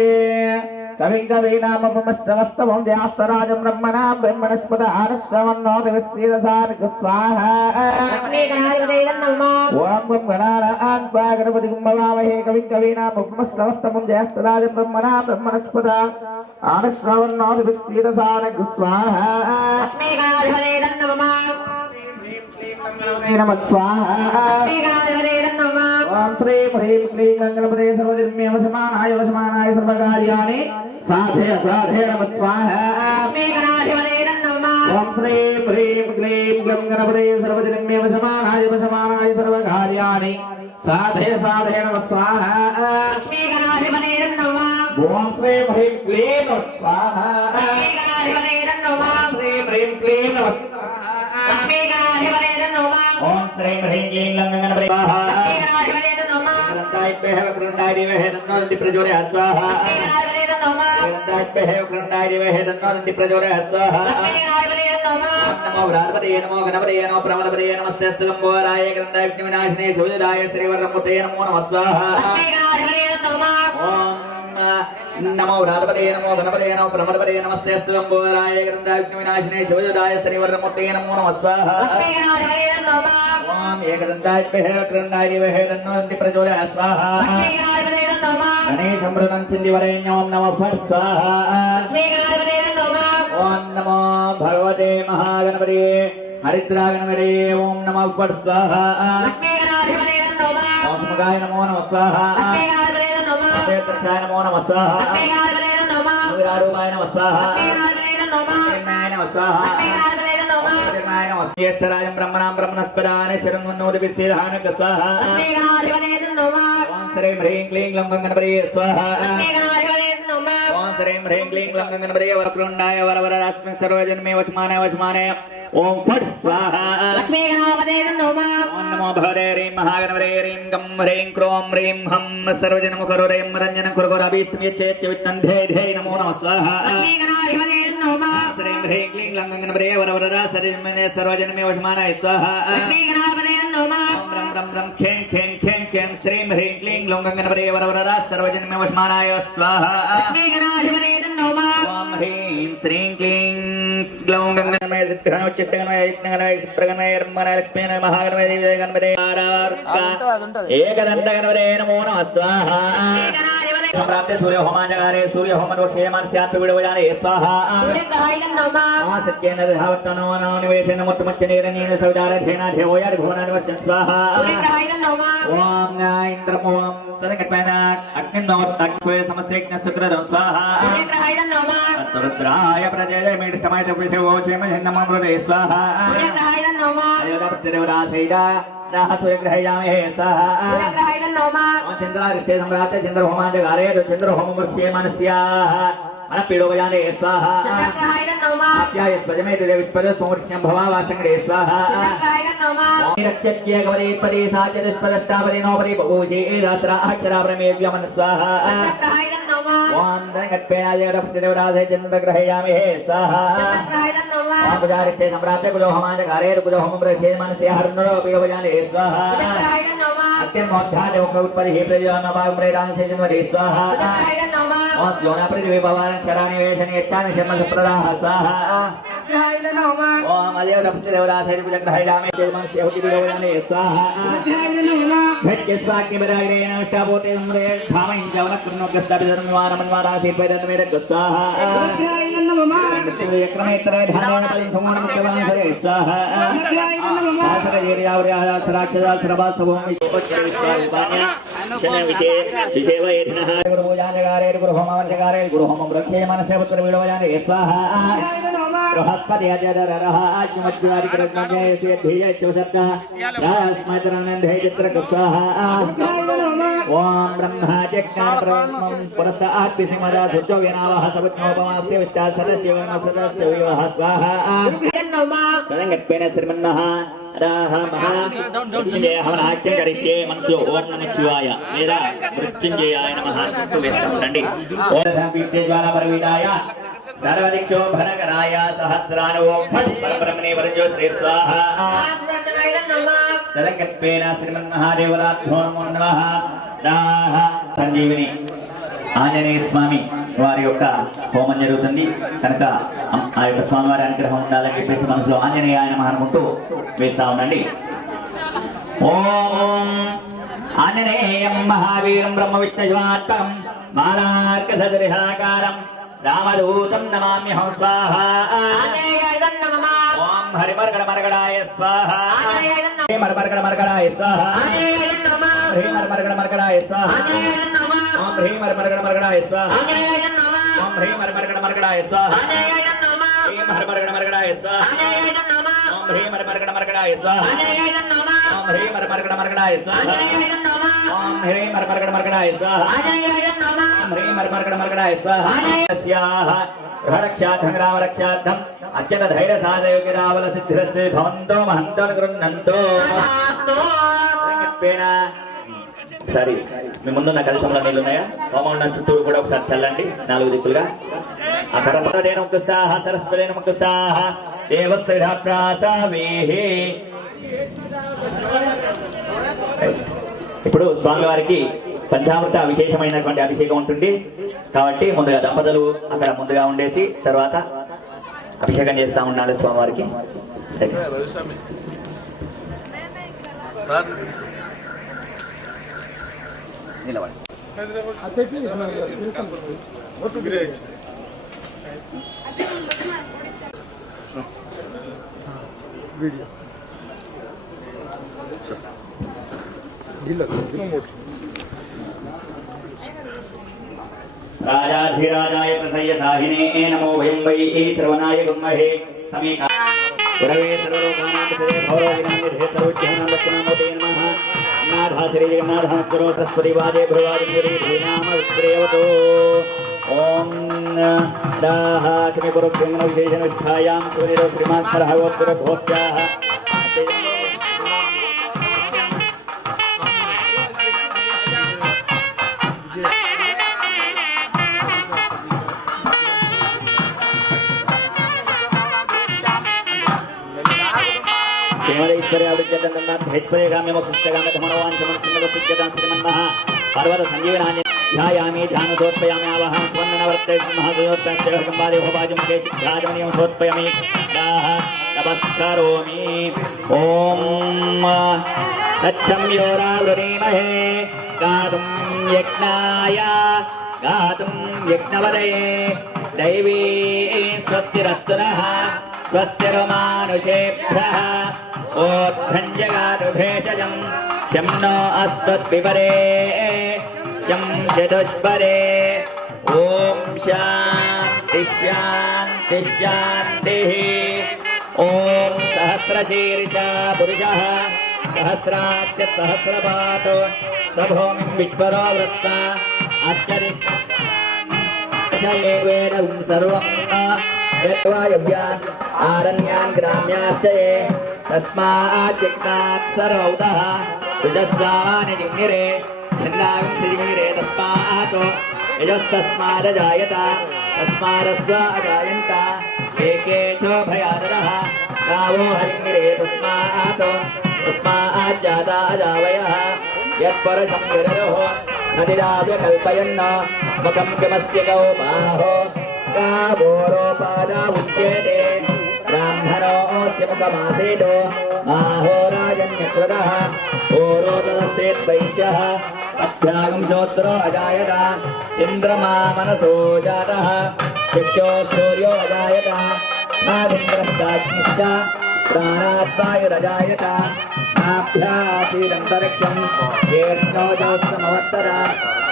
కవిం కవీనామపమస్తవస్తవం జ్యేష్ఠరాజం బ్రహ్మణాం బ్రహ్మణస్పద ఆనశ్రవన్నో దివస్యేదసానిక స్వాహా. ఓం గం గణానాన్వా గణపతిం నమామహే కవిం కవీనామపమస్తవస్తవం జ్యేష్ఠరాజం బ్రహ్మణాం బ్రహ్మణస్పద ఆనశ్రవన్నో దివస్యేదసానిక స్వాహా. నమః స్వాహా. ఓం శ్రీం హ్రీం క్లీం గంగణపతే సర్వజన్మేవశమానాయ వశమానాయ సర్వకార్యాణి సాధే సాధే నమః స్వాహా. ఓం శ్రీం హ్రీం క్లీం గంగణపతే సర్వజన్మేవశమానాయ వశమానాయ సర్వకార్యాణి సాధే సాధే నమః స్వాహా. ఓం శ్రీం హ్రీం క్లీం నమః స్వాహా. శ్రీం హ్రీం క్లీం నమః ఓం శ్రీం హ్రీం క్లీం గంగణపతే నమో వ్రాతపదే నమో గణపదే నమో ప్రమదపదే నమస్తే స్థలంబోరాయ గ్రంథాగ్ని వినాశినే శివజాయ శ్రీవర్ణమూర్తయే నమో నమః స్వాహా. నమో వ్రాతపదే నమో గణపదే నమో ప్రమదపదే నమస్తే స్థలంబోరాయ గ్రంథాగ్ని వినాశినే శివజాయ శ్రీవర్ణమూర్తయే నమో నమః స్వాహా. ఓం ఏకదంతాయ గ్రంథాయ వేదంతి ప్రచోదయ స్వాహా. గణేశం మృతం చిందివరేణ్యం నమః స్వాహా. ఓం నమో భగవతే మహాగణపతే హరిద్రాగణపతే ఓం నమః స్వాహా. ఓం సుముఖాయ నమో నమః స్వాహా. క్షాయ నమో నమః స్వాహా. విరాడూపాయ నమః స్వాహా. నమః స్వాహా. జ్యేష్ఠరాజం బ్రహ్మణాం బ్రహ్మణస్పదాన శరణోదిపిసేదానక స్వాహా. ఓం శ్రీం హ్రీం క్లీం లం గణపతే స్వాహా. ఓం శ్రీం హ్రీం క్లీం లం గణపతే వరప్రుండాయ వరవరరాస్మి సర్వజన్మే వశమానాయ వశమానాయ ఓం ఫట్ స్వాహా. ఓం నమో భగవతే హ్రీం మహాగణపతే హ్రీం గం హ్రీం క్రోం హ్రీం హం సర్వజనముఖరో హ్రీం రంజనం కురుగోరాభీష్టం యచ్చేత్య విత్తం ధే ధే నమో నమః స్వాహా. శ్రీం హ్రీం క్లీం లం గణపతే వరవరరా సర్వజన్మే వశమానాయ స్వాహా. ఓం రం రం రం ఖేం ఖేం ఖేం ఖేం శ్రీం హ్రీం క్లీం లం గణపతే వరవరరా సర్వజన్మే వశమానాయ స్వాహా. ఓం హ్రీం శ్రీం క్లీం గ్లౌం గణపతే సిద్ధగణపతే చిత్తగణపతే యజ్ఞగణపతే క్షిప్రగణపతే బ్రహ్మణే లక్ష్మీనే మహాగణపతే దివ్య గణపతే ఏకదంత గణపతే నమో నమః స్వాహా. సంప్రాప్తే సూర్య హోమాంజగారే సూర్య హోమనో క్షేమాన్ స్యాత్ విడవయానే స్వాహా. సత్యేన ధావత్తనో నివేశన ముత్తమచ్చనేరనీన సవిదారధేన దేవోయార్ భువనాని వస్య స్వాహా. ఓం ఇంద్రమోం సదకట్వైన అగ్నిన్నో తక్వే సమస్తేజ్ఞ శుక్రదం స్వాహా. రుద్రాయ ప్రజయ మేష్టమాయ తపేశో క్షేమ నమః హృదయ స్వాహా. అయోధ్యదేవరాసైదా దాహ సూర్యగ్రహయామే స్వాహా. చంద్రారిష్టే సంప్రాప్తే చంద్రహోమాంజగారే చంద్రహోమ వృక్షే మనస్యాః मन पीडोपजाने स्वाहा आप्याय स्वजमेत विस्पद सोमर्ष्यं भवावासंगडे स्वाहा रक्षक्य गवरे परे साचदस्पदष्टापदे नोपरे बहुशे रात्रा अक्षरा ब्रह्मेव्यमन स्वाहा ओम धनगत्पेणाय रप्तदेवराधे चन्द्रग्रहयामि हे स्वाहा ओम पुजारिष्ठे सम्राट्य कुलो हमानकारे कुलो होम प्रक्षे मनसे हरनुरो पीडोपजाने स्वाहा अत्यन्मोद्धाय उत्परि हे प्रजनवाग प्रेदान से जन्मदे स्वाहा ओम योना पृथ्वी भवान शराणि वेशनि यच्चानि शर्म सुप्रदाः स्वाहा ओम अजय रप्तदेवराधे चन्द्रग्रहयामि हे मनसे होति पीडोपजाने स्वाहा भट्टे स्वाक्य बरागरे नमस्तापोते सम्रे धामहि जवन कृष्णो गस्ताभिधर्मवान मनवारा से पैदमेर स्वाहा यक्रमेत्रे धानेन पलिं समूणं केवलं हरे स्वाहा आसर येर्यावर्याः सराक्षसा सर्वास्तभूमि उपचरिष्टारूपाण्य शने विशेषेवैर्नः गुरुपूजानकारे गुरुहोमवंशकारे गुरुहोमं रक्षे मनसे पुत्र विडोजाने स्वाहा बृहस्पति अजररः आज्ञमज्जारिकरत्नजय सिद्धिय चोसर्गा रास्मैतरनन्धे चित्रकस्वाहा ओम ब्रह्मा चक्राप्रमं पुरस्तात् पिसिमदा सुजो विनावः सबज्ञोपमास्य विष्टात् सदस्य वनसदस्य विवाह स्वाहा तदंगत्पेन श्रीमन्नः राह महा मृत्युंजय हवनाच्यं करिष्ये मनसो ओम नमः शिवाय वेदा मृत्युंजयाय नमः तु वेष्टं రండి ओम धापीचे ज्वाला परवीडाय सर्वदिक्षो भरकराय सहस्रानो परब्रह्मणे वरजो श्री स्वाहा तदंगत्पेन श्रीमन्महादेवलाभ्यो नमो नमः राह సంజీవిని ఆంజనేయ స్వామి వారి యొక్క హోమం జరుగుతుంది కనుక ఆ యొక్క స్వామివారి అనుగ్రహం ఉండాలని చెప్పేసి మనసులో ఆంజనేయ నమః అనుకుంటూ వేస్తా ఉండండి. ఓం ఆంజనేయం మహావీరం బ్రహ్మ విష్ణువాత్మకం మాలార్కసదృహాకారం రామదూతం నమామ్యహం స్వాహా. ఓం హరిమర్గణ మర్గడాయ స్వాహా. హరిమర్గణ మర్గడాయ స్వాహా. హరిమర్గణ మర్గడాయ స్వాహా. ओम ह्रीं मर्मर्गण मर्गणाय स्वाहा. ओम ह्रीं मर्मर्गण मर्गणाय स्वाहा. ह्रीं मर्मर्गण मर्गणाय स्वाहा. ओम ह्रीं मर्मर्गण मर्गणाय स्वाहा. ओम ह्रीं मर्मर्गण मर्गणाय स्वाहा. ओम ह्रीं मर्मर्गण मर्गणाय स्वाहा. ओम ह्रीं मर्मर्गण मर्गणाय स्वाहा. यस्याः रक्षार्थं रामरक्षार्थं अत्यंत धैर्य साधयोगिरावल सिद्धिरस्ते भवन्तो महन्तो गृह्णन्तो సరే మీ ముందున్న కలశంలో నీళ్ళు ఉన్నాయా? హోమం చుట్టూరు కూడా ఒకసారి చల్లండి 4 దిక్కులుగా. అకరపదేన ముక్తాః సరస్వదేన ముక్తాః దేవస్త్రిధాప్రాసావేహి. ఇప్పుడు స్వామివారికి పంచామృత విశేషమైనటువంటి అభిషేకం ఉంటుంది కాబట్టి ముందుగా దంపతులు అక్కడ ముందుగా ఉండేసి తర్వాత అభిషేకం చేస్తా ఉండాలి స్వామివారికి. నిలబడి రాజాధిరాజాయ ప్రసయ్య సాహినే నమో వయం వై శ్రవణాయ గుమ్మహే సమీకా గురవే సర్వలోకానాం విషయే భవరోగిణాం విధే సర్వజ్ఞానాం లక్ష్మణామోతే నమః. నాథ శ్రీ జగన్నాథ గురో సరస్వతి వాదే భృవాదిమురి శ్రీనామ విక్రయవతో. ఓం దాహ శ్రీ గురుభ్యం విశేషణ నిష్ఠాయాం సూర్యో శ్రీమాన్ పరహవోత్తర ఘోష్యాః पर्वत संजीवनानि ध्यायामि ध्यानसोत्पयामि आवहं स्वन्नवर्ते महादेवभाजं सोत्पयामि नमस्करोमि. ओम तच्छं योरावृणीमहे गातुं यज्ञाय गातुं यज्ञवदये दैवी स्वस्तिरस्तु नः स्वस्तिर्मानुषेभ्यः ओद्धञ्जगातु भेषजं शं नो अस्तुद्विपरे शं चतुष्परे. ओम शान्ति शान्ति शान्तिः. ओम सहस्रशीर्षा पुरुषः सहस्राक्ष सहस्रपातो सभूमिं विश्वरो वृत्ता अच्चरिष्ठ नाशये वेदं सर्वं यद्वायव्यान् आरण्यान् ग्राम्याश्चये तस्मात् यज्ञात् सर्वौतः ऋजस्वानि जिग्निरे छन्दागं सिजिगिरे तस्मात् यजस्तस्मादजायत तस्मादस्व अजायन्त एके च भयानरः गावो हरिङ्गिरे तस्मात् जाता अजावयः यत्परशं गिररोः नदिराव्य कल्पयन्न मुखं किमस्य गौ बाहो गावोरोपादा उच्यते ब्राह्मणोऽस्य मुखमासेदो आहो राजन्यकृतः ओरोदस्येद्वैश्यः अभ्यागं श्रोत्रो अजायत इन्द्रमा मनसो जातः शिष्यो सूर्यो अजायत नादिन्द्रश्चाग्निश्च प्राणाद्वायुरजायत नाभ्यासीदन्तरिक्षं येष्णोजोत्समवत्तर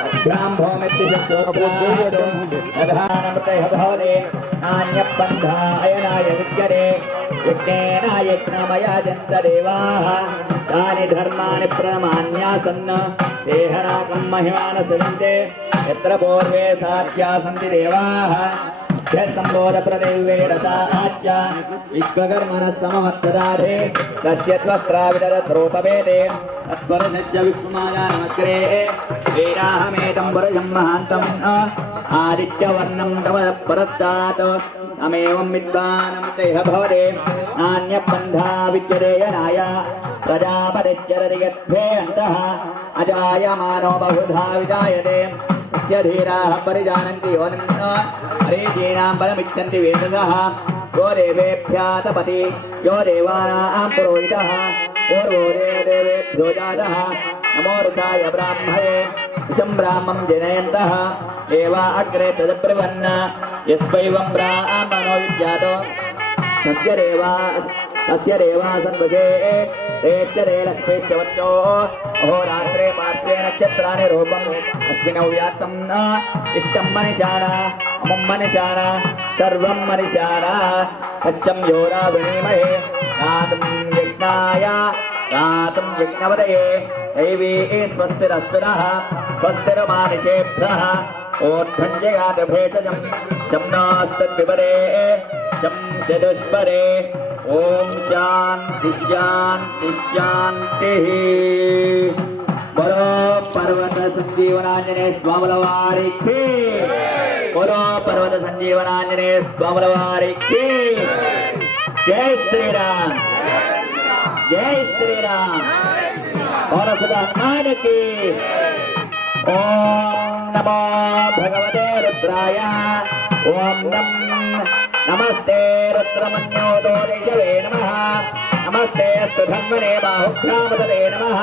अभ्यां भौमित्यशोत्रधानमृतयः भवते नान्यपन्थायनाय विद्यते यज्ञेन यज्ञमयाजन्त देवाः तानि धर्माणि प्रमाण्यासन् देहनाकं महिमान सजन्ते यत्र पूर्वे साध्या सन्ति देवाः संबोधप्रदेवेरसाच्च विश्वकर्मणः समवत्सराधे तस्य त्वक्राविदरूपवेदे तत्परश्च विष्णुमायानमग्रे वेदाहमेतं पुरुषं महान्तम् आदित्यवर्णं तव परस्तात् अमेवं विद्वानमतैः भवते नान्यपन्था विद्यते यनाय प्रजापतिश्चरति यद्भेऽन्तः अजायमानो बहुधा विजायते धीराः परिजानन्ति योनिं हरिजीनां बलमिच्छन्ति वेदसः यो देवेभ्यः तपति यो देवानां पुरोहितः पूर्वो देवेभ्यो जातः नमो ऋषाय ब्राह्मणे इदं ब्राह्मं जनयन्तः एवा अग्रे तदब्रवन् यस्वैवं ब्राह्मणो विद्यातो तस्य देवा सन्वशे तेश्चरे लक्ष्मीश्च वच्चो अहोरात्रे पात्रे नक्षत्राणि रूपम् अस्मिनौ व्याप्तं इष्टं मनिषाणा अमुं मनिषाणा सर्वं मनिषाणा पच्चं योरा वृणीमहे गातुं यज्ञाय गातुं यज्ञवदये दैवी स्वस्तिरस्तुनः स्वस्तिर्मानुषेभ्यः ओत्थं जगातभेषजं शं नास्तद्विपदे शं चतुष्पदे ओम शांति शांति शांति। बोलो पर्वत संजीवनांजनेय स्वामी की, बोलो पर्वत संजीवनांजनेय स्वामी की। जय श्री राम, जय श्री राम। और सदा हनुमान की। ओम नमो भगवते रुद्राय। ओम नमस्ते रुद्रमन्योदोदिशवे नमः। नमस्ते अस्तु धन्वने बाहुभ्यामदते नमः।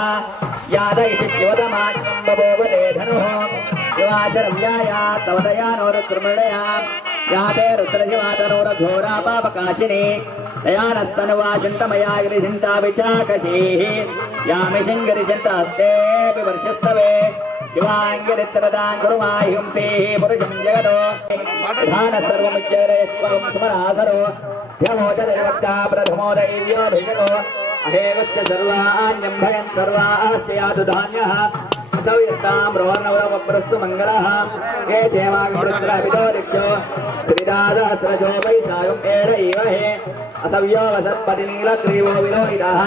यादयिषि शिवतमाज्ञं बभूवते धनुः शिवाचरव्याया तव दयानो रुद्रमृळया याते रुद्रशिवातनोरघोरा पापकाशिनी दयानस्तनुवाचिन्तमया गिरिशिन्ता विचाकशीः यामि शिङ्गिरिशिन्तास्ते विवर्षस्तवे शिवाङ्गिरित्रदां कुरुमाह्युंसेः पुरुषं जगतो विधान सर्वमुच्चरयस्वं स्मरासरो ह्यमोचनिर्वक्ता प्रथमो दैव्यो भिषको अहेवस्य सर्वाण्यं भयं सर्वाश्च यातु धान्यः सव्यस्तां रोर्णवरमप्रस्तु मङ्गलः ये क्षेमाग्मृद्राभितो दिक्षो श्रीदासहस्रशो वैशाखं एरैवहे असव्यो वसत्पतिनीलग्रीवो विलोहितः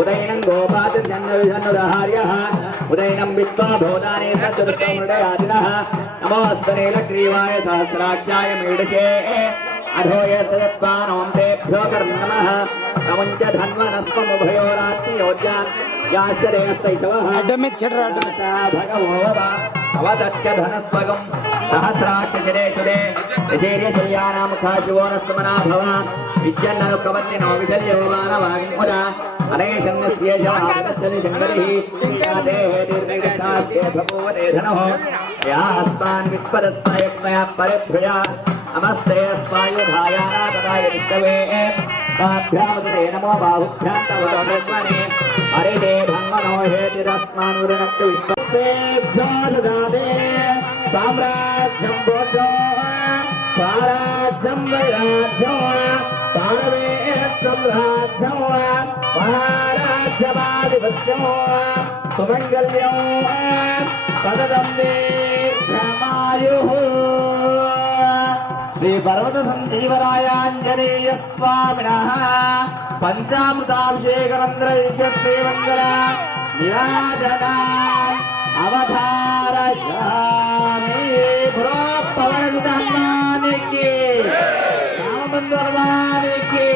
उदैनं गोपातिर्जन्नविषन्नुदहार्यः उदैनं विश्वा भूतानि सच्चतुष्टमृडयादिनः नमोऽस्तु नीलग्रीवाय सहस्राक्षाय मीडशे अधो यस्यत्वानों तेभ्यो कर्म नमः नमञ्च धन्वनस्त्वमुभयोरात्मयोज्यान् याश्चर्यस्तैषवः भगवो वा अवतच्च धनस्वगं सहस्राक्षशिरेषुरे यशेर्यशल्यानामुखाशिवो न स्मना भव विद्यन्ननुकवन्निनो विशल्यो मानवागिमुदा अनेशन्नस्येषवागतस्य शङ्करिः यादेः दीर्घिष्ठास्ते भगवते धनः यास्मान् विस्पदस्मयक्मया परिभ्रया नमस्ते स्वायुधायाना तदा यदिष्टवे ताभ्यामुदते नमो बाहुभ्यां तव तस्मने हरिते धन्वनो हेतिरस्मान् उदनक्तु विश्वस्तेभ्यो ददाते साम्राज्यं भोजो स्वाराज्यं वैराज्यं पारवे सम्राज्यं महाराज्यमाधिपत्यं सुमङ्गल्यं पददं दीर्घमायुः శ్రీ పర్వత సంజీవరాయాంజనేయ స్వామినః పంచామృతాభిషేకనంద్రైక్యశ్రీమంగళ నిరాజన అవధారయామి. పవనసుత హనుమానికి రామబంధు హనుమానికి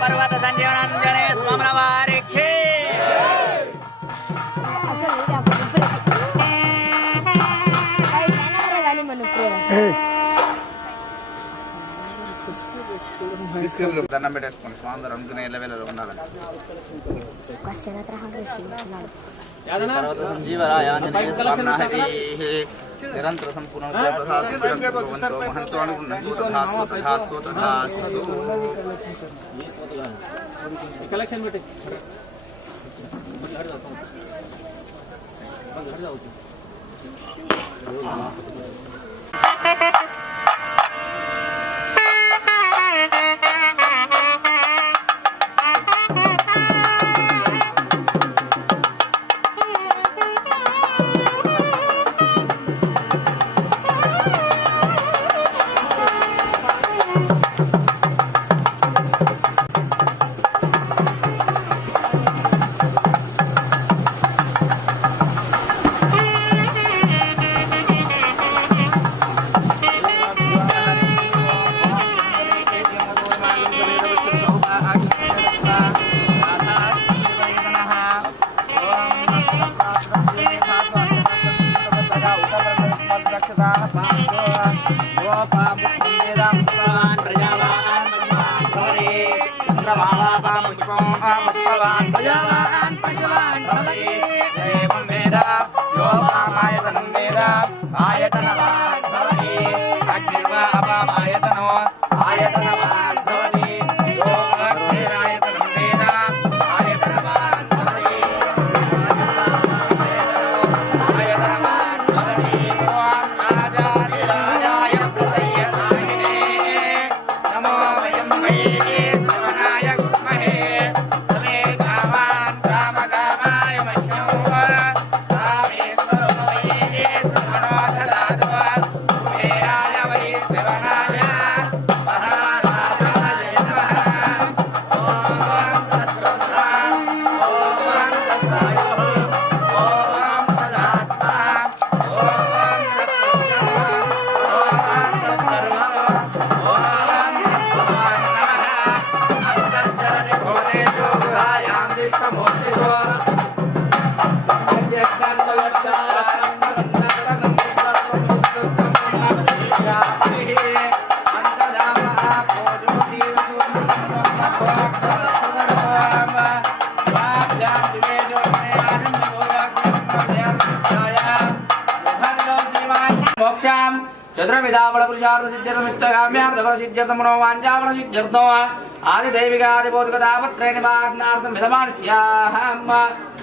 పర్వత సంజీవనాంజనేయ స్వామి వారికి తీసుకెళ్ళి దండం పెట్టేసుకోండి. స్వామి అందరూ అనుకునే లెవెల్లో ఉండాలని. పర్వత సంజీవరాయ ఆంజనేయ స్వామినః నిరంతర సంపూర్ణ మహంతో అనుకున్నాను. తథాస్తు తథాస్తు తథాస్తు. कलेक्शन बेटे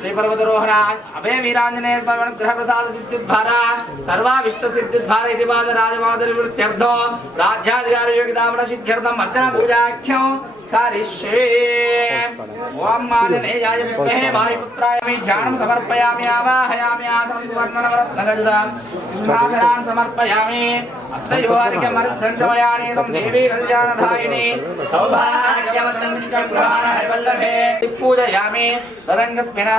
श्रीपर्वतरोहण अभय वीरांजनेय स्मरण ग्रह प्रसाद सिद्धिद्भार सर्वाविष्ट सिद्धिद्भार इति पाद राजमादरिवृत्यर्थो राज्याधिकार योगितावण सिद्ध्यर्थम अर्चना पूजाख्यं करिष्ये। ओम मादनेयाय विद्महे वायुपुत्राय मे ध्यानं समर्पयामि आवाहयामि आसनं सुवर्णनवरत्नगजदां सिंहासनां समर्पयामि अस्तयोर्घ्यमर्धन्तमयानीतं देवी कल्याणधायिनी सौभाग्यवतं नित्यगृहाण हरिवल्लभे पूजयामि तदङ्गत्वेन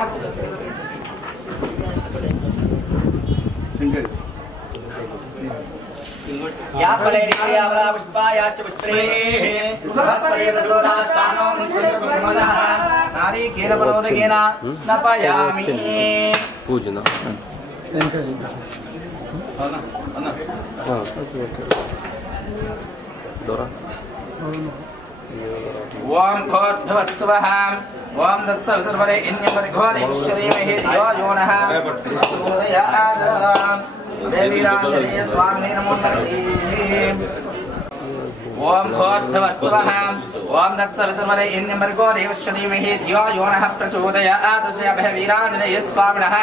या फलेन यावरा पुष्पायाश्च पुष्पैः बृहस्पति प्रचोदास्थानो मुञ्चनः नारिकेलफलोदकेन स्नपयामि पूजना डोरा ओम भूर्भुवस्सुवः ओम तत्सवितुर्वरे इन्द्रपरिघोरेश्वरीमहे धियो यो नः प्रचोदयात्। देवीराञ्जनेय स्वामिने नमो नमः। ओम भूर्भुवस्सुवः ओम तत्सवितुर्वरे इन्द्रपरिघोरेश्वरीमहे धियो यो नः प्रचोदयात्। श्री अभय वीराञ्जनेय स्वामिनः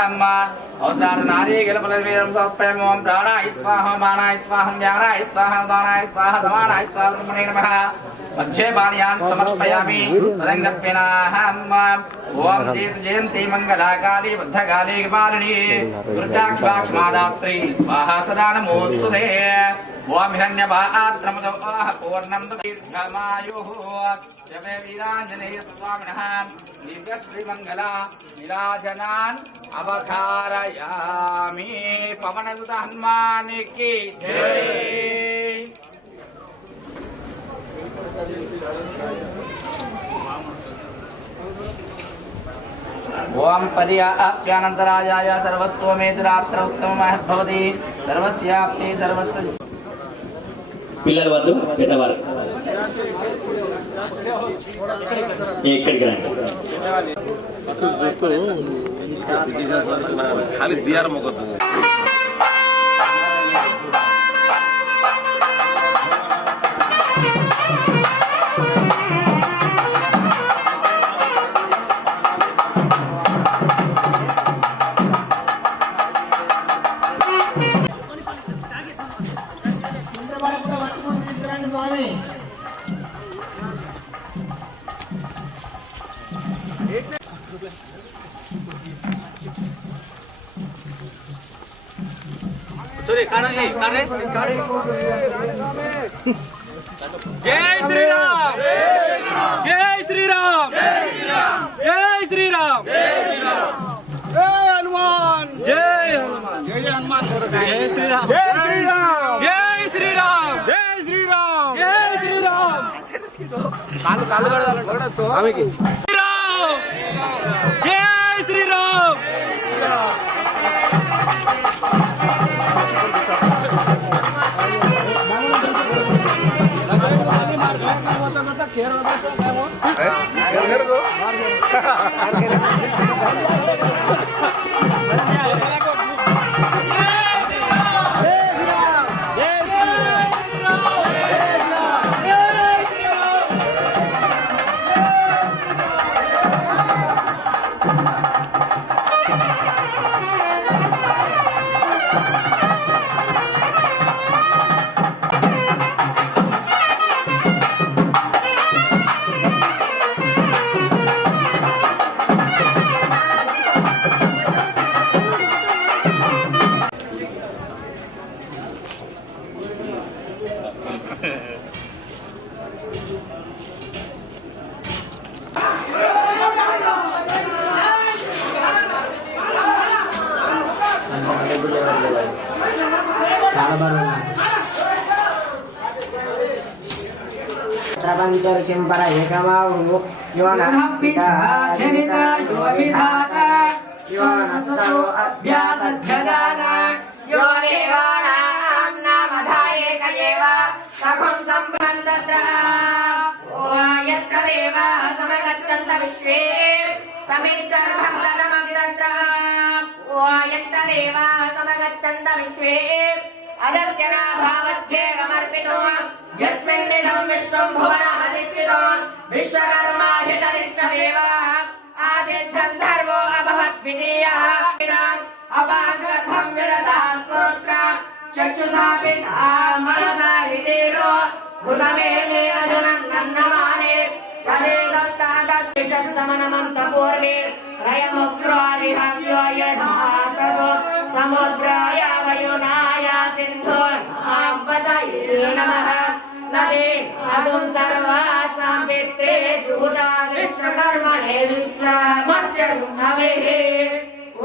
नारीकेलफलवेदं समर्पयामि। ओम प्राणाय स्वाहा मानाय स्वाहा व्यानाय स्वाहा उदानाय स्वाहा समानाय स्वाहा ब्रह्मणे नमः। मध्ये पाणियान् समर्पयामि तदङ्गत्वेनाहम् ओम जयन्ती मङ्गलाकाली भद्रकाली कपालिनी दुर्गाक्षमादात्री स्वाहा सदा नमोऽस्तुते ओम हिरण्यपात्रमदो पूर्णं दीर्घमायुः जपे वीराञ्जनेय स्वामिनः दिव्यश्रीमङ्गला विराजनान् अवतारयामि पवनसुत हनुमान की जय। ओम पर्याप्यानन्तरायाय सर्वस्त्वमेतरात्र उत्तमः भवति सर्वस्याप्ति सर्वस्य పిల్లల వద్దు పెద్దవారు ఇక్కడికి రండి खाली दियार मगत जय श्री राम जय श्री राम जय श्री राम जय हनुमान जय हनुमान जय हनुमान जय श्री राम जय श्री राम जय श्री राम जय श्री राम जय श्री राम कालू कालू आम्ही की राम जय श्री राम प्रपंचर्षिंपर एकमावु यो नः पिता जनिता यो विधाता यो नस्तो अभ्यासद्गदाना यो देवानां नामधाये कयेव सखं सम्बन्धस्य ओ यत्र देवाः समगच्छन्त विश्वे तमिच्छर्वं तदमभिदन्त ओ यत्र देवाः समगच्छन्त विश्वे अदस्य नाभावध्येकमर्पितो यस्मिन्निदं विश्वं भुवनमधिष्ठितो विश्वकर्मा ह्यतरिष्ठदेवः आदित्यन्धर्वो अभवद्वितीयः अपागर्भं विदधात् प्रोत्र चक्षुषा पिता मनसा हृदेरो भूतवेदे अधुनन्नमाने तदेदं तादद्विषस्तमनमन्तपूर्वे रयमुग्रादिहव्यो यथा सर्वो समुद्राय वयुनाय सिन्धुर्नमः नदे अदुं सर्वासां पित्रे दूता विश्वकर्मणे विश्वमर्त्यगुणवेः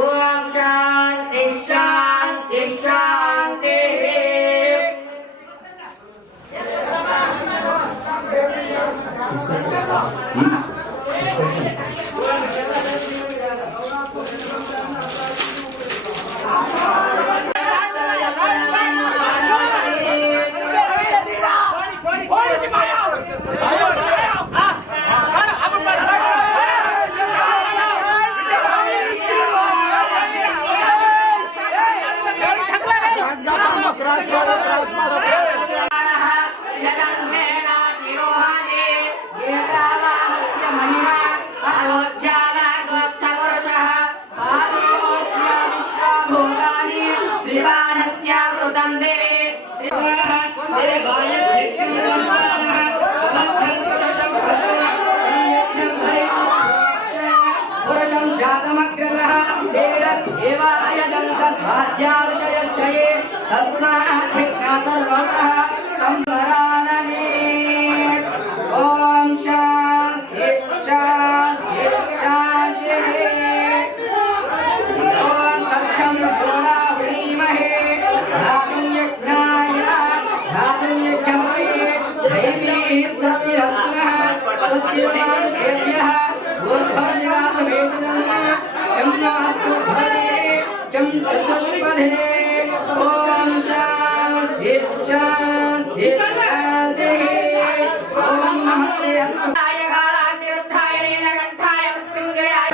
ॐ शान्ति शान्ति शान्तिः। एवायजन्त स्वाध्यार्षयश्च ये तस्मात् सर्वतः संवरानने। ॐ शान्ति शान्ति शान्तिः। ॐ तच्छं दोलावृणीमहे धातुं यज्ञाय धातुं यज्ञमये दैवीः स्वस्तिरस्तु नः स्वस्तिर्मानुषेभ्यः ऊर्ध्वमजातवेषजम् शम्नास्तु भवने चं चतुष्पदे। ॐ शान्ति शान्ति शान्तिः। ॐ नमस्ते अस्तु निरुद्धाय नीलकण्ठाय मृत्युञ्जयाय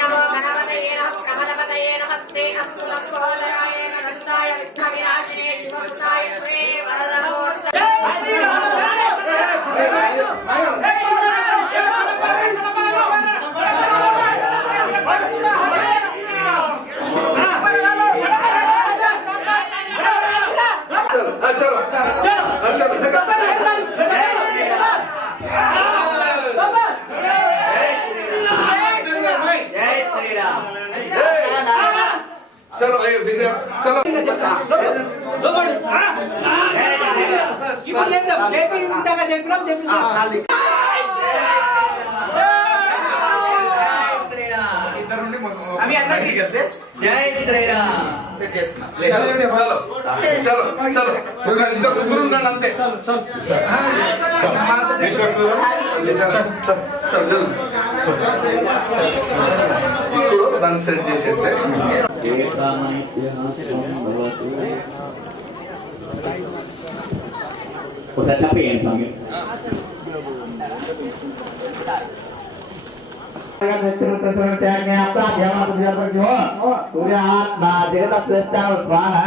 नमो गणपतये नमः कमलपतये नमस्ते अस्तु लम्बोदराय नमस्ताय विघ्नविनाशिने शिवसुताय श्री वरदहस्ते। चलो चलो జై శ్రీరామ్. సెట్ చేసుకున్నా చలో చలో చలో ముగ్గురు ఉండండి అంతే. ఇప్పుడు దాన్ని సెట్ చేసేస్తే ఒకసారి చెప్పేయండి స్వామి. सूर्यात्मा जगत स्वाहा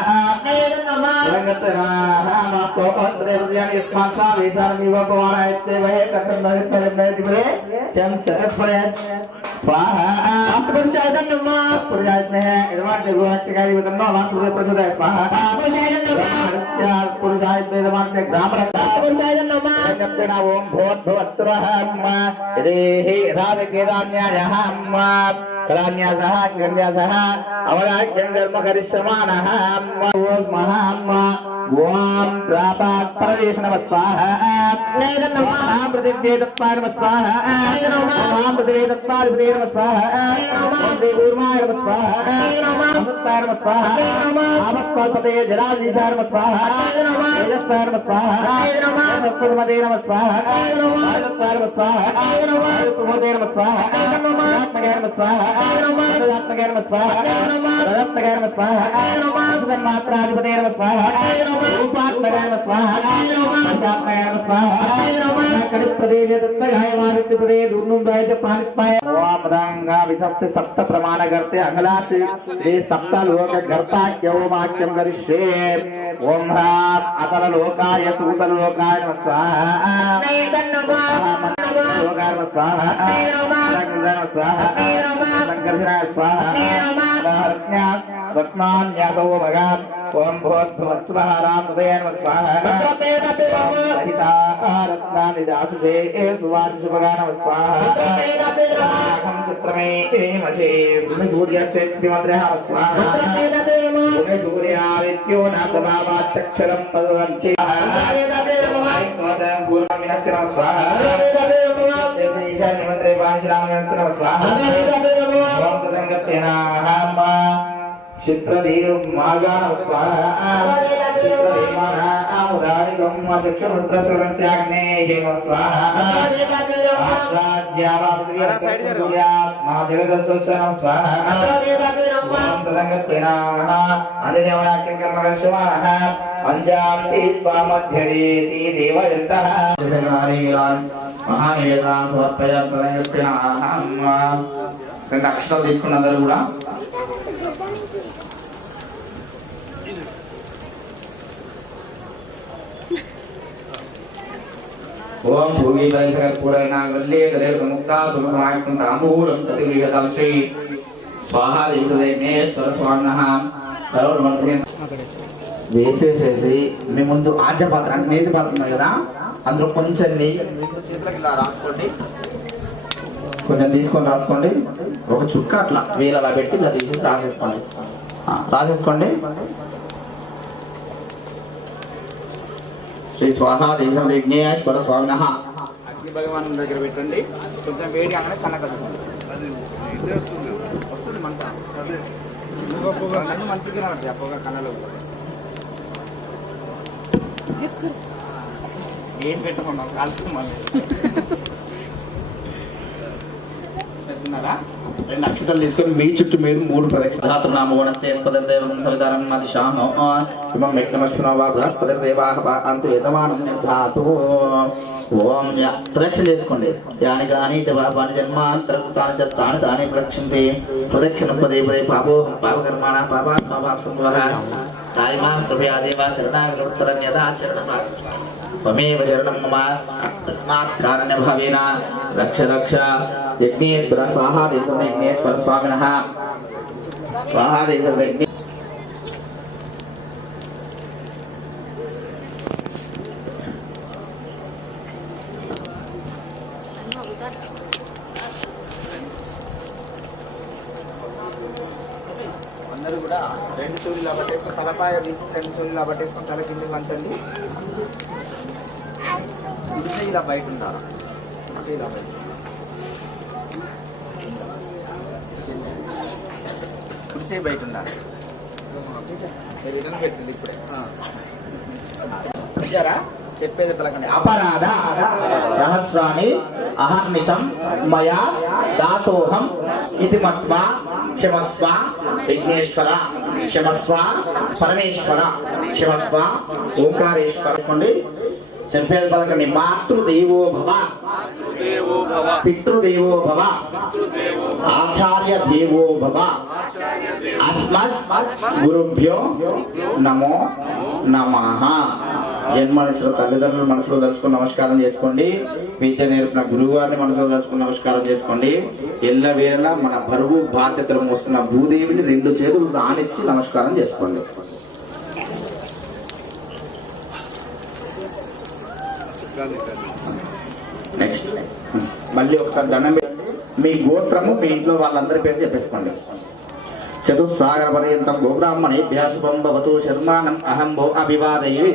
कलान्यासः गन्यासः अवराज्यं कर्म करिष्यमाणः ओम प्रापात् परदेश नमः स्वाहा नमः पृथिव्यै तत्पाय नमः स्वाहा नमः पृथिव्यै तत्पाय पृथिव्यै नमः स्वाहा नमः देवूर्माय नमः स्वाहा नमः अमृताय नमः स्वाहा नमः आमत्कल्पतये जराधीशाय नमः स्वाहा नमः तेजस्ताय नमः स्वाहा नमः सत्सुरमते नमः स्वाहा नमः आनन्दाय नमः स्वाहा नमः प्रमोदे नमः स्वाहा नमः आत्मगे नमः स्वाहा नमः आत्मगे नमः स्वाहा नमः रत्नगे नमः स्वाहा नमः सुगन्मात्राधिपते नमः स्वाहा रूपात्मगे नमः स्वाहा नमः शात्मगे नमः स्वाहा नमः कलिप्रदेशे दत्तगाय मारुतिप्रदेशे दुर्नुम्बाय च पानिपाय ओम रंगा विशस्ते सप्त प्रमाण करते अगलासे ये सप्त लोक कर्ता यौमाक्यं करिष्ये ओम ह्रात अतल लोकाय सूतल लोकाय नमः स्वाहा लोकाय नमः स्वाहा नमः स्वाहा संकर्षणाय स्वाहा रत्नान्यासो भगान् ओम भूर्भुवस्सुवः रामहृदये नमः स्वाहा रत्नानि दासुषे सुवार्षुभगा नमः स्वाहा चित्रमे मशे सूर्यस्य द्विमन्त्रः स्वाहा सूर्यादित्यो न प्रभावाच्चक्षरं तद्वन्ति पूर्वमिनस्य नमः स्वाहा ईशान्यमन्त्रे वाञ्छामयस्य नमः स्वाहा ओम तदङ्गसेनाहम् चित्रधीर्मागा स्वाहा चित्रधीर्माना आमुदारिकं चक्षुरुद्रसुरस्याग्नेः स्वाहा आद्यावापृथिव्यात्मा जगदस्वस्य स्वाहा ओम तदङ्गत्वेनाः अन्यदेवनाख्यं कर्मकर्षमाणः अञ्जान्ति त्वामध्यरेति देवयन्तः महानिवेदां समर्पयामि तदङ्गत्वेनाः రెండు అక్షరాలు తీసుకున్న అందరూ కూడా ओम भूमि परिसर पूर्णा वल्ले दले मुक्ता सुमहायकं तांबूलं ततिविहतं श्री स्वाहा दिवसदेनेश्वर स्वामिनः करोड़ मंत्रे వేసేసేసి మీ ముందు ఆజ్య పాత్ర అంటే నేతి పాత్ర ఉంది కదా, అందులో కొంచెం నెయ్యి చేతులకు ఇలా రాసుకోండి, కొంచెం తీసుకొని రాసుకోండి. ఒక చుక్క అట్లా వేలు అలా పెట్టి ఇలా తీసేసి రాసేసుకోండి. శ్రీ స్వాహా దేశం విఘ్నేశ్వర స్వామిన అగ్ని భగవాన్ దగ్గర పెట్టండి. కొంచెం వేడి కాగానే కనకదుకోండి. వస్తుంది మంట మంచిగా పడుతుంది పొగ కన్నలో. ఏం పెట్టుకున్నాం కాల్చుకున్నాం. రెండు అక్షతలు తీసుకొని మీ చుట్టూ మీరు 3 ప్రదక్షిణ చేసుకోండి. యాని కానీ పాపాన్ని జన్మాంతరాన్ని చెత్తాన్ని దాని ప్రదక్షిణే ప్రదక్షిణ పదే పదే పాపోహం పాపకర్మాణ పాపాత్మా కృపయాదేవా శరణాగతరణ్యదా శరణం త్వమేవ శరణం మమ తస్మాత్ కారుణ్య భావేన రక్ష రక్ష. యజ్ఞేశ్వర స్వాహా దేశం యజ్ఞేశ్వర స్వామినః స్వాహా దేశం యజ్ఞ. అందరూ కూడా 2 చూలు ఇలా పట్టేసుకొని తలపాయ తీసి 2 చూలు ఇలా పట్టేసుకొని తల కిందకి వంచండి. కుడిచే ఇలా బయట ఉండాలి, ఇలా బయట కుడిచే బయట ఉండాలి. రిటర్న్ పెట్టండి ఇప్పుడే చెప్పేది పలకండి. అపరాధ సహస్రాన్ని అహర్నిశం మయా దాసోహం ఇది మత్వా క్షమస్వ విఘ్నేశ్వర క్షమస్వ పరమేశ్వర క్షమస్వ ఓంకారేశ్వర. చెప్పేది పలకండి. మాతృదేవో భవ పితృదేవో భవ ఆచార్య దేవో భవ అస్మత్ గురుభ్యో నమో నమః. జన్మనిచ్చిన తల్లిదండ్రులు మనసులో తలుచుకుని నమస్కారం చేసుకోండి. విద్య నేర్పిన గురువు గారిని మనసులో తలుచుకుని నమస్కారం చేసుకోండి. ఎల్లవేళ మన బరువు బాధ్యతలు మోస్తున్న భూదేవిని 2 చేతులు దానిచ్చి నమస్కారం చేసుకోండి. నెక్స్ట్ మళ్ళీ ఒకసారి దండం పెట్టండి. మీ గోత్రము మీ ఇంట్లో వాళ్ళందరి పేరు చెప్పేసుకోండి. చతుస్సాగర పర్యంతం గోబ్రాహ్మణేభ్య శుభం భవతు శర్మాణం అహం భో అభివాదయే.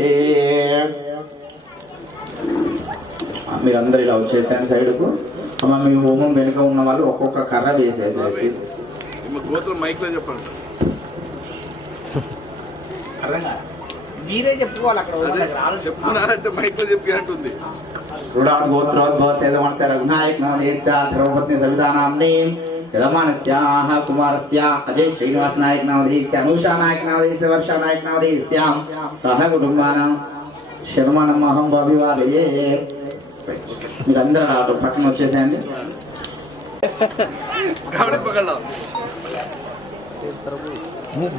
మీరందరూ ఇలా వచ్చేసాను సైడ్కు. అమ్మ మీ హోమం వెనుక ఉన్న వాళ్ళు ఒక్కొక్క కర్ర వేసేసేసి మీరే చెప్పుకోవాలి. అక్కడ చెప్పుకున్నారంటే మైక్ లో చెప్పినట్టుంది. గోత్రోద్భవసేదమనస రఘునాయక్ నవదేశ ధర్మపత్ని సవితానామ్ని రమానస్యాః కుమారస్య అజయ్ శ్రీనివాస నాయక్ నవదేశ అనూషా నాయక్ నవదేశ వర్ష నాయక్ నవదేశ సహ కుటుంబానం శర్మానం అహం అభివాదయే. మీరందరూ పక్కన వచ్చేసేయండి.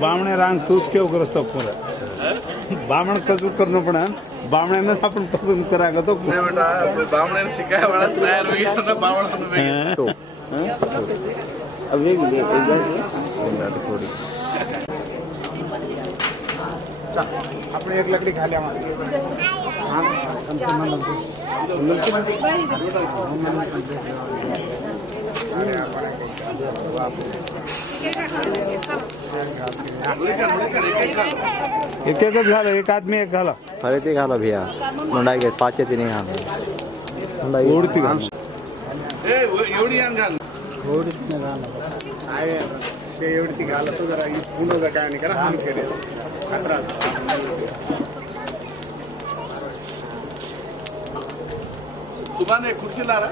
बामणे रांग तूच के करतो पूरा बामण कजू करनो पण बामण्याने आपण कजून करागा तो नाही बेटा बामण्याने शिकाय वाला तयार होईल ना बामणाने अब ये थोड़ी आपण एक लकडी खाल्या एक एकच घाला. एक आदमी एक घाला. अरे ते घाला भैया मुंडाई के 5 ते नाही घाल ओढती घाल एवढी घाल आहे ते एवढी घाल तो जरा पुन्हा काय नाही करा हान केले खतरा सुभाने खुर्ची लारा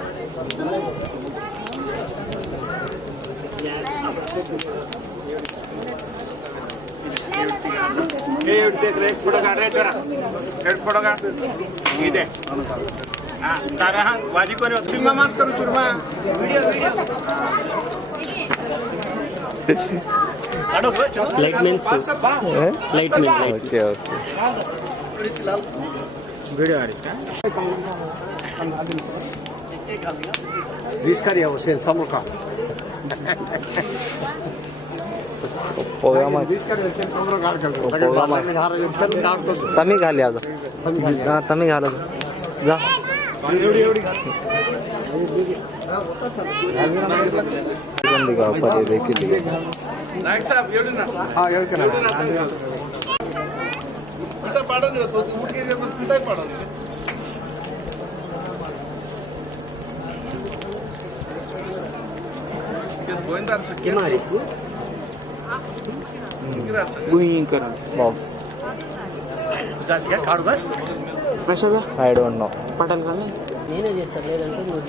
एक फोटो काढ रे जरा एक फोटो काढ इथे तारा हा वाजी कोणी फिल्म मात करू चुरमा light means light mean okay okay video आडिस का रिस्क करिया वो सेन समोर का पोगा मग तमी घाली आज हां तमी घाल जा बॉक्स I don't know. నేనే చేస్తాను లేదంటే నువ్వు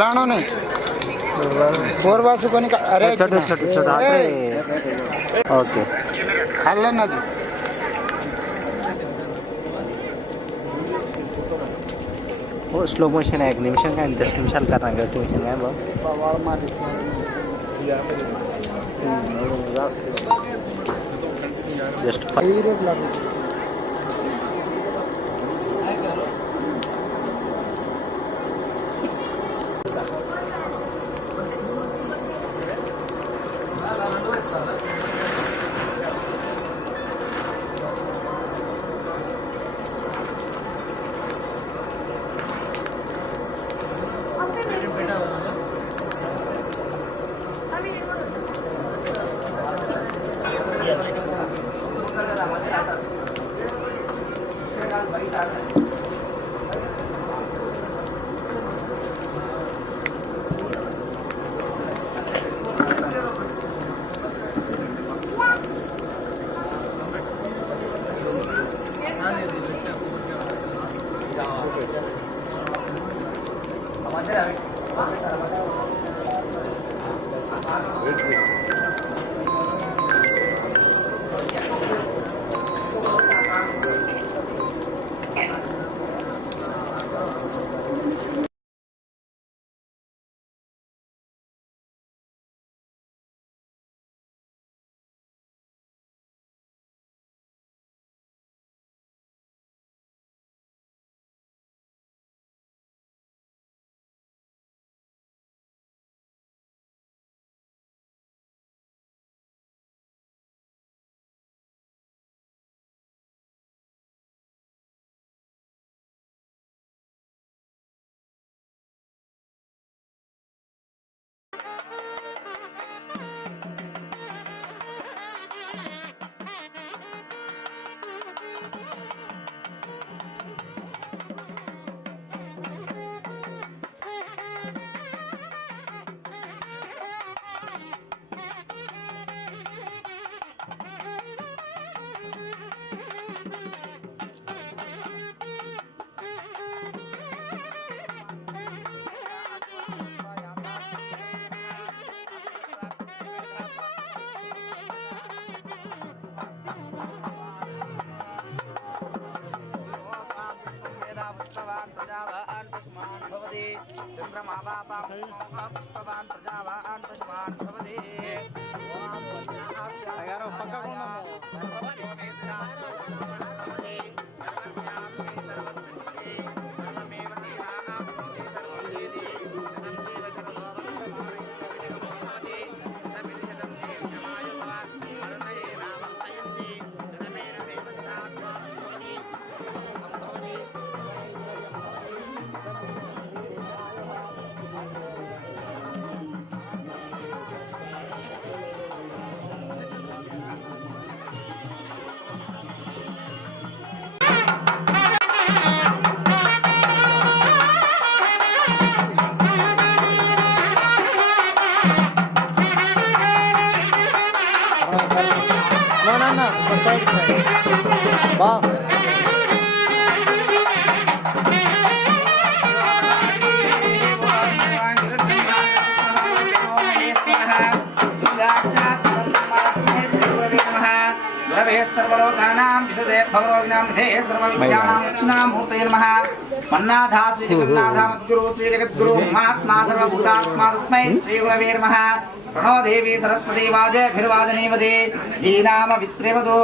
लानो नहीं फोर बासु को निकाल अरे छोटे छोटे छोटे ओके हल्ला ना जी वो स्लो मोशन है 1 निमिषం का 10 నిమిషాలు करना है 2 निमिषం है बस जस्ट सर्वलोकानां विशदे भगवोग्नां निधेः सर्वविद्यानां दक्षिणामूर्तये नमः मन्नाथा श्री जगन्नाथ मद्गुरु श्री जगद्गुरु महात्मा सर्वभूतात्मा तस्मै श्री गुरवे नमः प्रणो देवी सरस्वती वाजभिर्वाजनेवदे दीनाम वित्रेवदो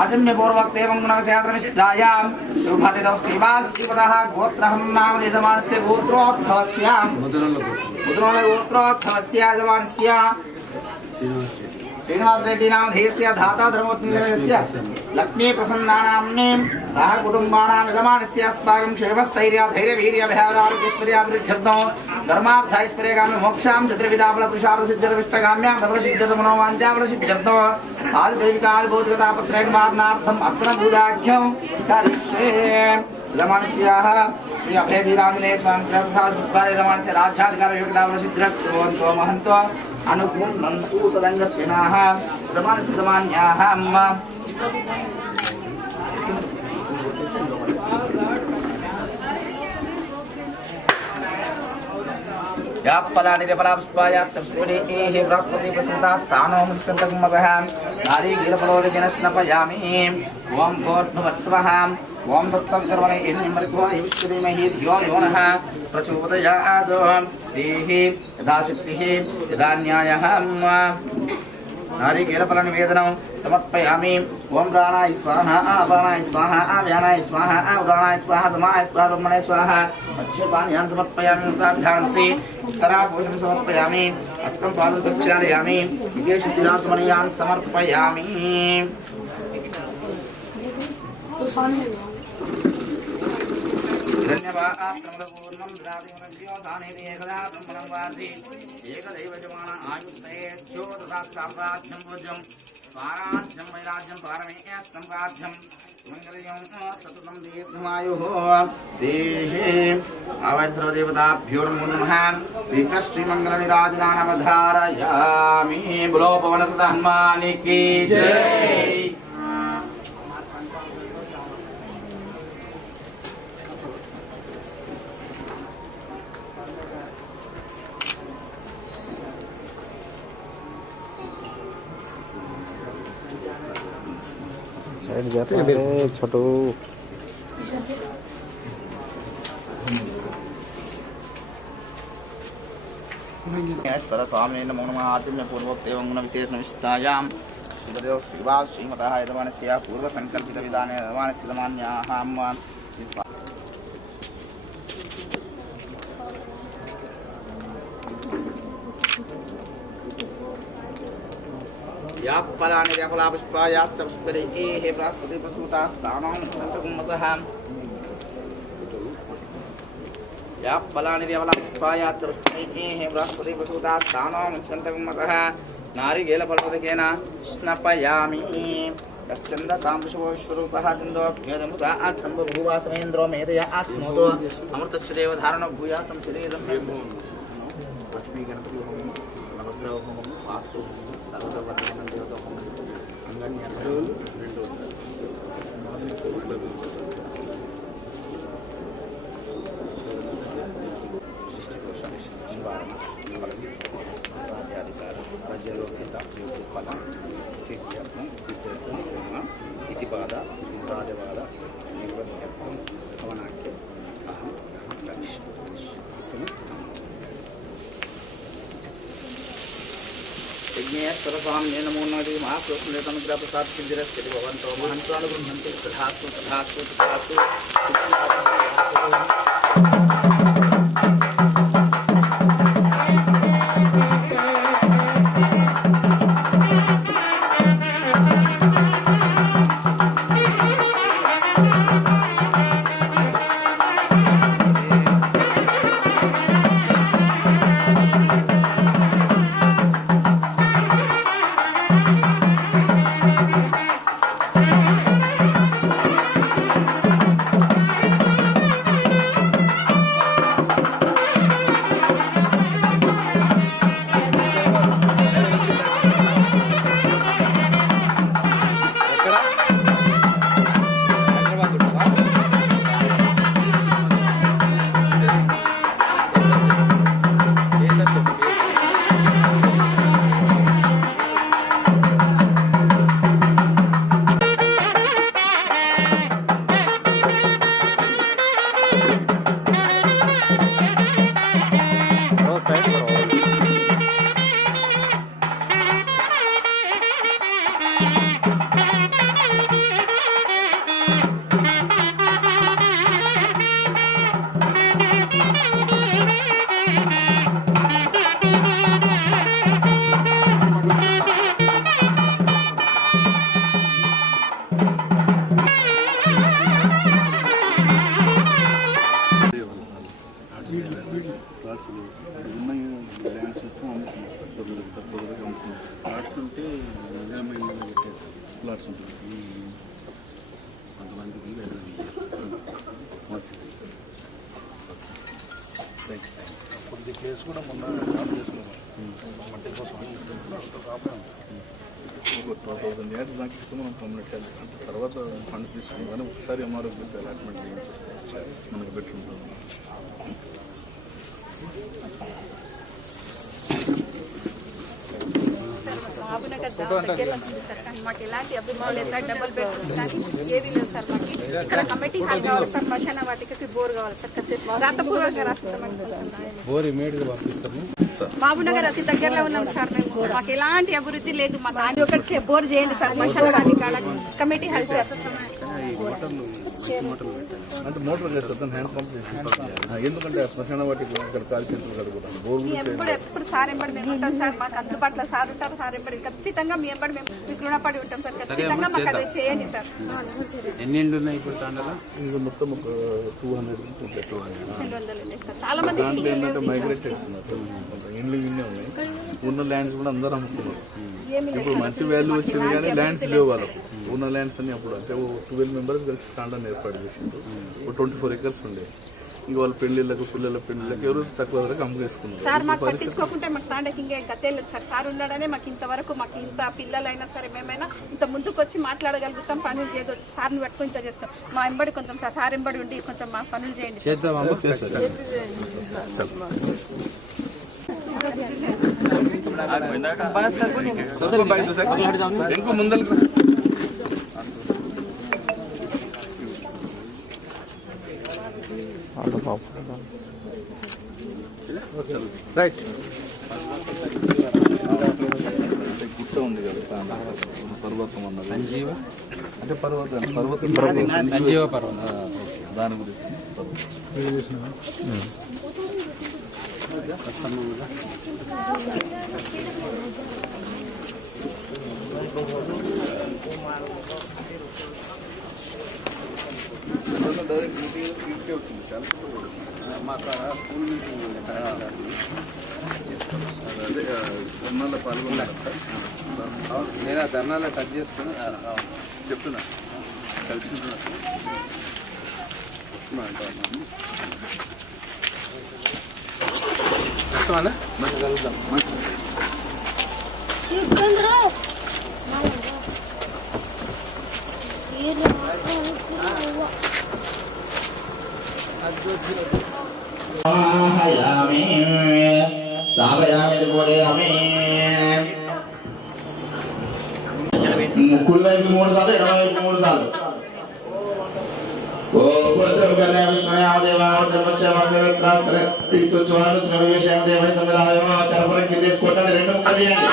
आजन्य पूर्वक देवं गुणवस्यात्रमिष्टायां शुभतिदौ श्रीवास श्रीपदः गोत्रहं नाम यजमानस्य गोत्रोत्थवस्य यजमानस्य श्रीनिवास रेड्डी नाम धेयस्य धाता धर्मोत्तमस्य लक्ष्मी प्रसन्नानाम्ने सह कुटुम्बानां यजमानस्य अस्माकं क्षेमस्थैर्य धैर्यवीर्य भयारोग्यैश्वर्याभिवृद्ध्यर्थं धर्मार्थैश्वर्यगामि मोक्षां चतुर्विधाफल पुरुषार्थ सिद्धिर्विष्टगाम्यां धर्मसिद्धिर्मनोवाञ्छाफलसिद्ध्यर्थं आदिदैविकादिभौतिकतापत्रयनिवारणार्थम् अर्चनपूजाख्यं करिष्ये यजमानस्याः श्री अभयवीराञ्जनेय स्वामी प्रसाद सुब्बार यजमानस्य राज्याधिकार योग्यताफलसिद्धिर्कुर्वन्तो महन्तो अनुकुर्वन्तु तदङ्गत्विनाः यजमानस्यमान्याः यापलानिरपलापुष्पायाच्चपुष्पदेः बृहस्पति प्रसन्तास्तानो मुस्कन्दकुमतः नारीगीलफलोदकेन स्नपयामि ॐ भोर्भुवत्सवः ॐ तत्सवितर्वणे इन्द्रियमर्गो विश्वदेमहि धियो यो नः प्रचोदयात् देहि यदा शक्तिः यदा न्यायः नारिकेलफलनिवेदनं समर्पयामि ॐ प्राणाय स्वाहा अपानाय स्वाहा व्यानाय स्वाहा उदानाय स्वाहा समानाय स्वाहा ब्रह्मणे स्वाहा मत्स्यपानीयान् समर्पयामि उत्तराभिधानसि उत्तराभोजनं समर्पयामि हस्तं पादं प्रक्षालयामि विदेशदिनासमनीयान् समर्पयामि धन्यवादः प्रमदपूर्णं ददाति एकदा ब्रह्मणं वासि एकदैव जमाना आयुष्ये ज्योतिषास्त्राज्यं भोजं स्वाराज्यं वैराज्यं पारमेयस्तं राज्यं मङ्गलयं सततं दीर्घमायुः देहे आवाज सर्वदेवताभ्यो नमो नमः दीर्घश्रीमङ्गलनिराजनानवधारयामि बोलो पवनसुत हनुमान की जय। साइड जाते हैं छोटू स्वामी नमो नमः आचम्य पूर्वोक्त एवं गुण विशेष निष्ठायां श्रीदेव श्रीवास श्रीमतः यजमानस्य पूर्व संकल्पित विधाने यजमानस्य सामान्याः यापलानि रफलापुष्पायाश्च पुष्पदेः बृहस्पति प्रसूतास्तानां सन्तकुम्मतः यापलानि रफलापुष्पायाश्च पुष्पदेः बृहस्पति प्रसूतास्तानां सन्तकुम्मतः नारिकेलफलोदकेन स्नपयामि यश्चन्दसां विश्वस्वरूपः चन्दोऽभ्यदमुदा आत्मबभूवा समेन्द्रो मेधया आस्मोदो अमृतस्य देवधारणो भूयासं शरीरं लक्ष्मी गणपति होम नवग्रह होम वास्तु सर्ववर्धमान देवता होम अंगन्य सर्वसाम्ये नमो नमः महापुरुषोत्तम प्रसाद सिद्धिरस्ति भवन्तो महन्त्वानुगृह्णन्ति तथास्तु तथास्तु तथास्तु। ప్లాట్స్ ఉంటుంది కొంతమందికి కొద్ది ప్లేస్ కూడా మొన్న సాల్వ్ చేసుకున్నాం మట్టి కోసం 2000 యార్డ్స్ దాకా ఇస్తే మనం కమ్యూనిటీ అంటే తర్వాత ఫండ్స్ తీసుకుని కానీ ఒకసారి ఎంఆర్ఓ అలాట్మెంట్ చేస్తే మనకు బెటర్ ఉంటుంది. మాకు ఎలాంటి అభిమానులు లేదు సార్. డబుల్ బెడ్రూమ్స్ కానీ ఏది లేదు సార్. మాకు ఇక్కడ కమిటీ హాల్ కావాలి సార్. శ్మశాన వాటికి బోర్ కావాలి సార్. రాతపూర్వకంగా రాస్తాం. మహబూబ్నగర్ అతి దగ్గరలో ఉన్నాం సార్. మేము మాకు ఎలాంటి అభివృద్ధి లేదు. మాకు ఆడి ఒకటి బోర్ చేయండి సార్. శ్మశాన వాటి కాడ కమిటీ హాల్ సార్. అంటే మోటార్ చేస్తాను హ్యాండ్ పంప్ ఎందుకంటే శ్మశాన వాటికి ఇక్కడ కాల్ చేతులు కడుగుతాను బోర్లు ఎప్పుడు సార్ ఎంబడి మేము ఉంటాం సార్. మాకు అందుబాటులో సార్ ఉంటారు. సార్ ఎంబడి ఖచ్చితంగా మీ ఎంబడి మేము మీకు రుణపడి ఉంటాం సార్. ఖచ్చితంగా మాకు అది చేయండి సార్. ఎన్ని ఇండ్లు ఉన్నాయి ఇప్పుడు తాండలో? ఇంకా మొత్తం 200 సార్. చాలా మంది దాంట్లో ఏంటంటే మైగ్రేట్ చేస్తున్నారు. ఇండ్లు ఇన్నే ఉన్నాయి. ఉన్న ల్యాండ్స్ కూడా అందరూ అమ్ముతున్నారు. ఇప్పుడు మంచి వాల్యూ వచ్చింది కానీ ల్యాండ్స్ లేవు వాళ్ళకు. ఉన్న ల్యాండ్స్ అని అప్పుడు అంటే 12 మెంబర్స్ కలిసి తాండాన్ని ఏర్పాటు చేసిండు. 24 acres ఉండే. ఇంక వాళ్ళ పెళ్లిళ్ళకు పిల్లల పెళ్లిళ్ళకి ఎవరు తక్కువ ధరకు అమ్ముకేసుకున్నారు. సార్ మాకు పట్టించుకోకుంటే మాకు తాండకి ఇంకా తెలియదు సార్. సార్ ఉన్నాడనే మాకు ఇంతవరకు మాకు ఇంత పిల్లలైనా సరే మేమైనా ఇంత ముందుకు వచ్చి మాట్లాడగలుగుతాం. పనులు చేయదు. సార్ని పట్టుకుని ఇంత చేస్తాం. మా ఎంబడి కొంచెం సార్ ఎంబడి ఉండి కొంచెం మా పనులు చేయండి. ముందరకు రైట్ గుట్ట ఉంది కదా పర్వతం అన్నది అంటే పర్వతం సంజీవ పర్వతం దాని గురించి వచ్చింది చాలా మా స్కూల్ మీటింగ్ అదే ధర్నాలో పాల్గొన్నారు. నేను ఆ ధర్నాలో టచ్ చేసుకుని చెప్తున్నా కలిసి వస్తున్నా మంచి కలుద్దాం. కుడివైపు 3 సార్లు, ఎడమవైపు 3 సార్లు. కొట్టండి. 2 ముక్కలు చేయండి.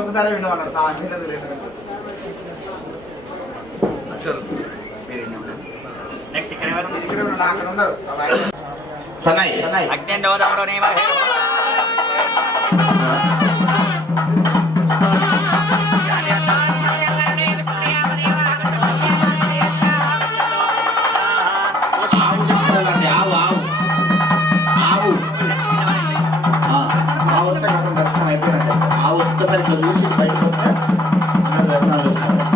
ఒకసారి సన్నాయి దర్శనం అయిపోయినట్టే. ఆ ఒక్కసారి ఇట్లా చూసి బయటకు వస్తే అందరు దర్శనాలు చూసుకుంటారు.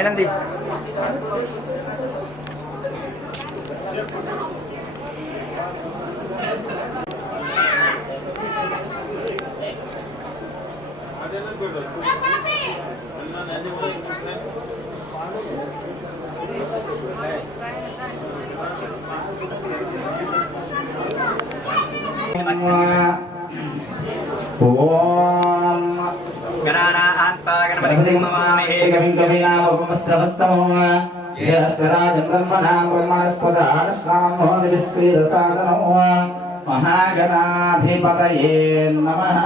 Mainandi. महागणाधिपतये नमः।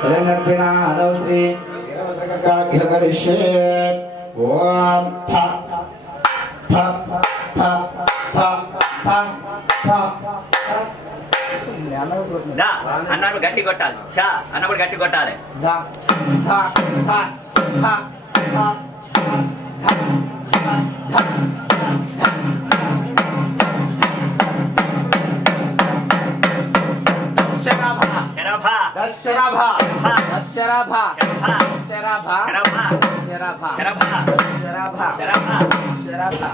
त्रिनर्पिणादौ श्री करिष्ये। ओम थ थ थ थ थ थ దా అన్నప్పుడు గట్టి కొట్టాలి. చా అన్నప్పుడు గట్టి కొట్టాలి. ధ ధ ధ ధ ధ శరభా శరభా శరభా శరభా శరభా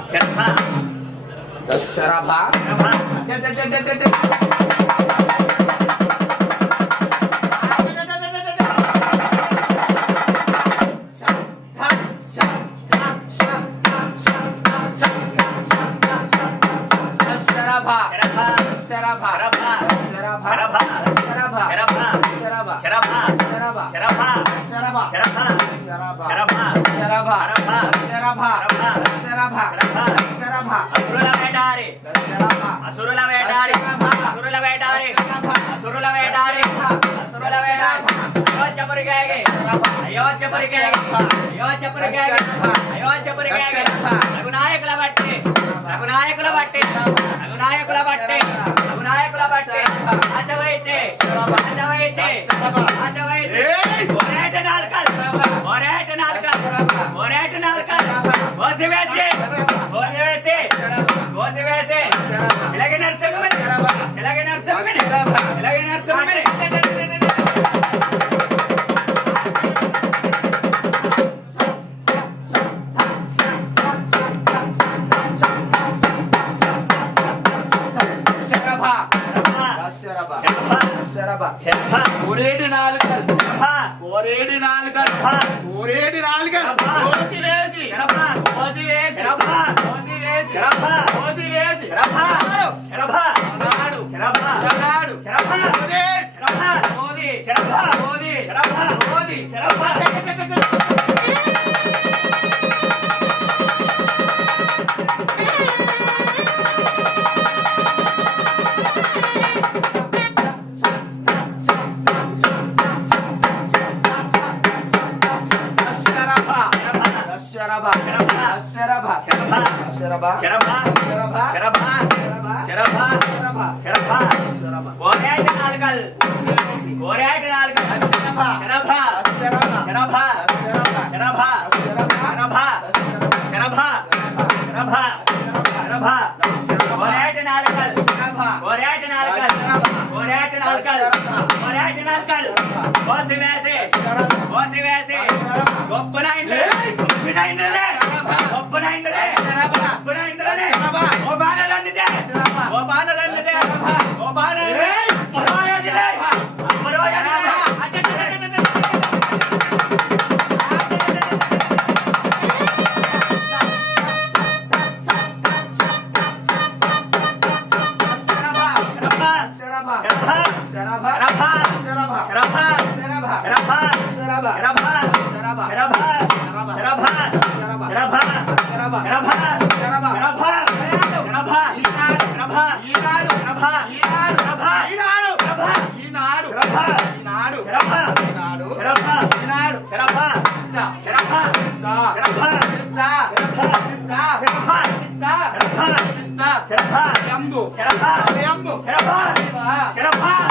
శరభా శరభా శరభా శరభా శరభా శరభా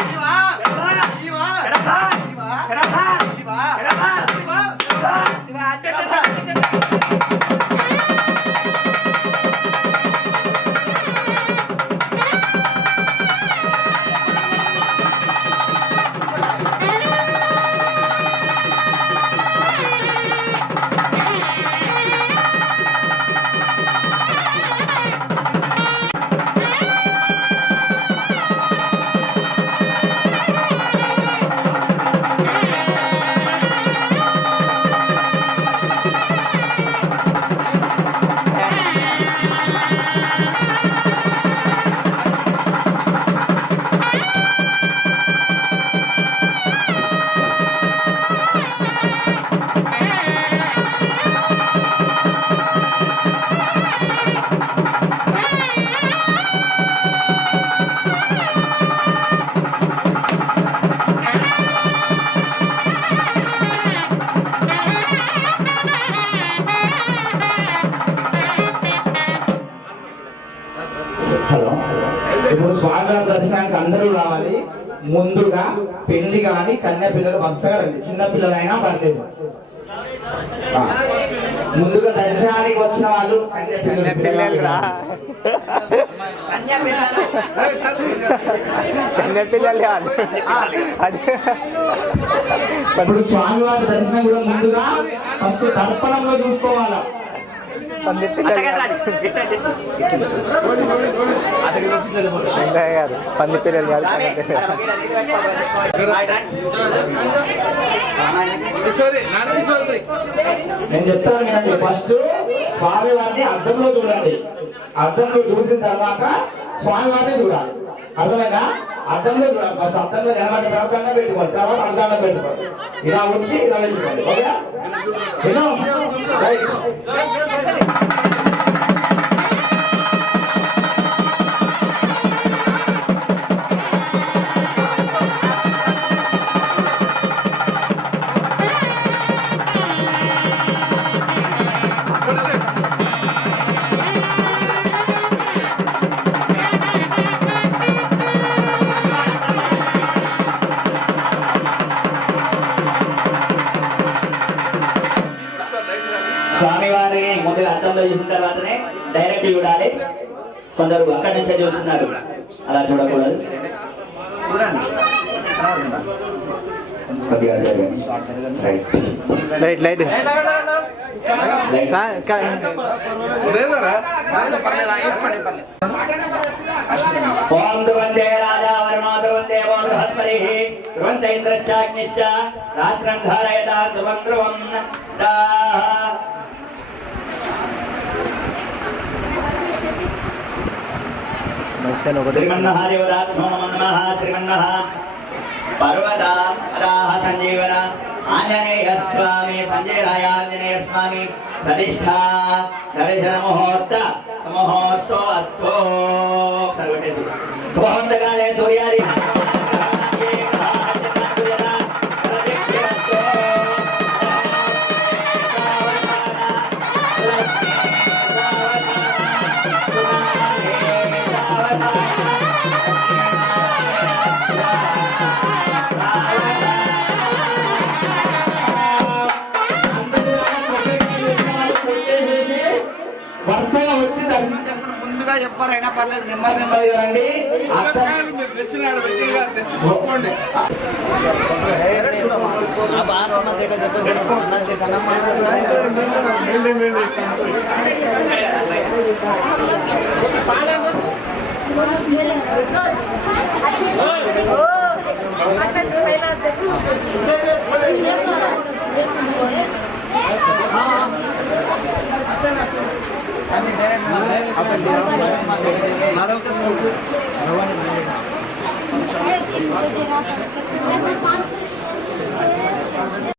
ఇప్పుడు స్వామివారి దర్శనానికి అందరూ రావాలి. ముందుగా పెళ్లి కానీ కన్య పిల్లలు వరుసగా రండి, చిన్న పిల్లలైనా పర్లేదు. ముందుగా దర్శనానికి వచ్చిన వాళ్ళు కన్య పిల్లలు కన్యాపిల్లలు అది ఇప్పుడు స్వామివారి దర్శనం కూడా ముందుగా ఫస్ట్ తర్పణంలో చూసుకోవాలా. గారు పంది పిల్లలు కాదు. నేను చెప్తాను వినండి. ఫస్ట్ స్వామివారిని అద్దంలో చూడండి. అద్దంలో చూసిన తర్వాత స్వామివారిని చూడాలి. అర్థమైనా? అద్దంలో చూడాలి. ఫస్ట్ అద్దంలో ఎనభై తర్వాత పెట్టుకోండి, తర్వాత అద్దంలో పెట్టుకోండి. ఇలా వచ్చి ఇలా వెళ్ళిపోండి. ఓకే? రైట్. స్వామివారిని ముందుగా అర్థంలో చూసిన తర్వాతనే డైరెక్ట్ చూడాలి. కొందరు అక్కడి నుంచే చూస్తున్నారు, అలా చూడకూడదు. లైట్ లైట్ ఓం ధ్రువంతే రాజా వరుణో ధ్రువంతే ఓం బృహస్పతి ధ్రువంత ఇంద్రశ్చాగ్నిశ్చ రాష్ట్రం ధారయతా ధ్రువం ధ్రువం శ్రీమన్నాహరివరాత్మో నమో నమః. శ్రీమన్నః పర్వత రాహ సంజీవన ఆంజనేయ స్వామి సంజయరాయ ఆంజనేయ స్వామి ప్రతిష్ఠా దర్శన ముహూర్త ముహూర్తో అస్తో సర్వటేసి ముహూర్తకాలే సూర్యాది వరుసగా వచ్చి దర్శనం చేసుకుని ముందుగా చెప్పారైనా పర్లేదు, నెమ్మది నెమ్మదిగా రండి.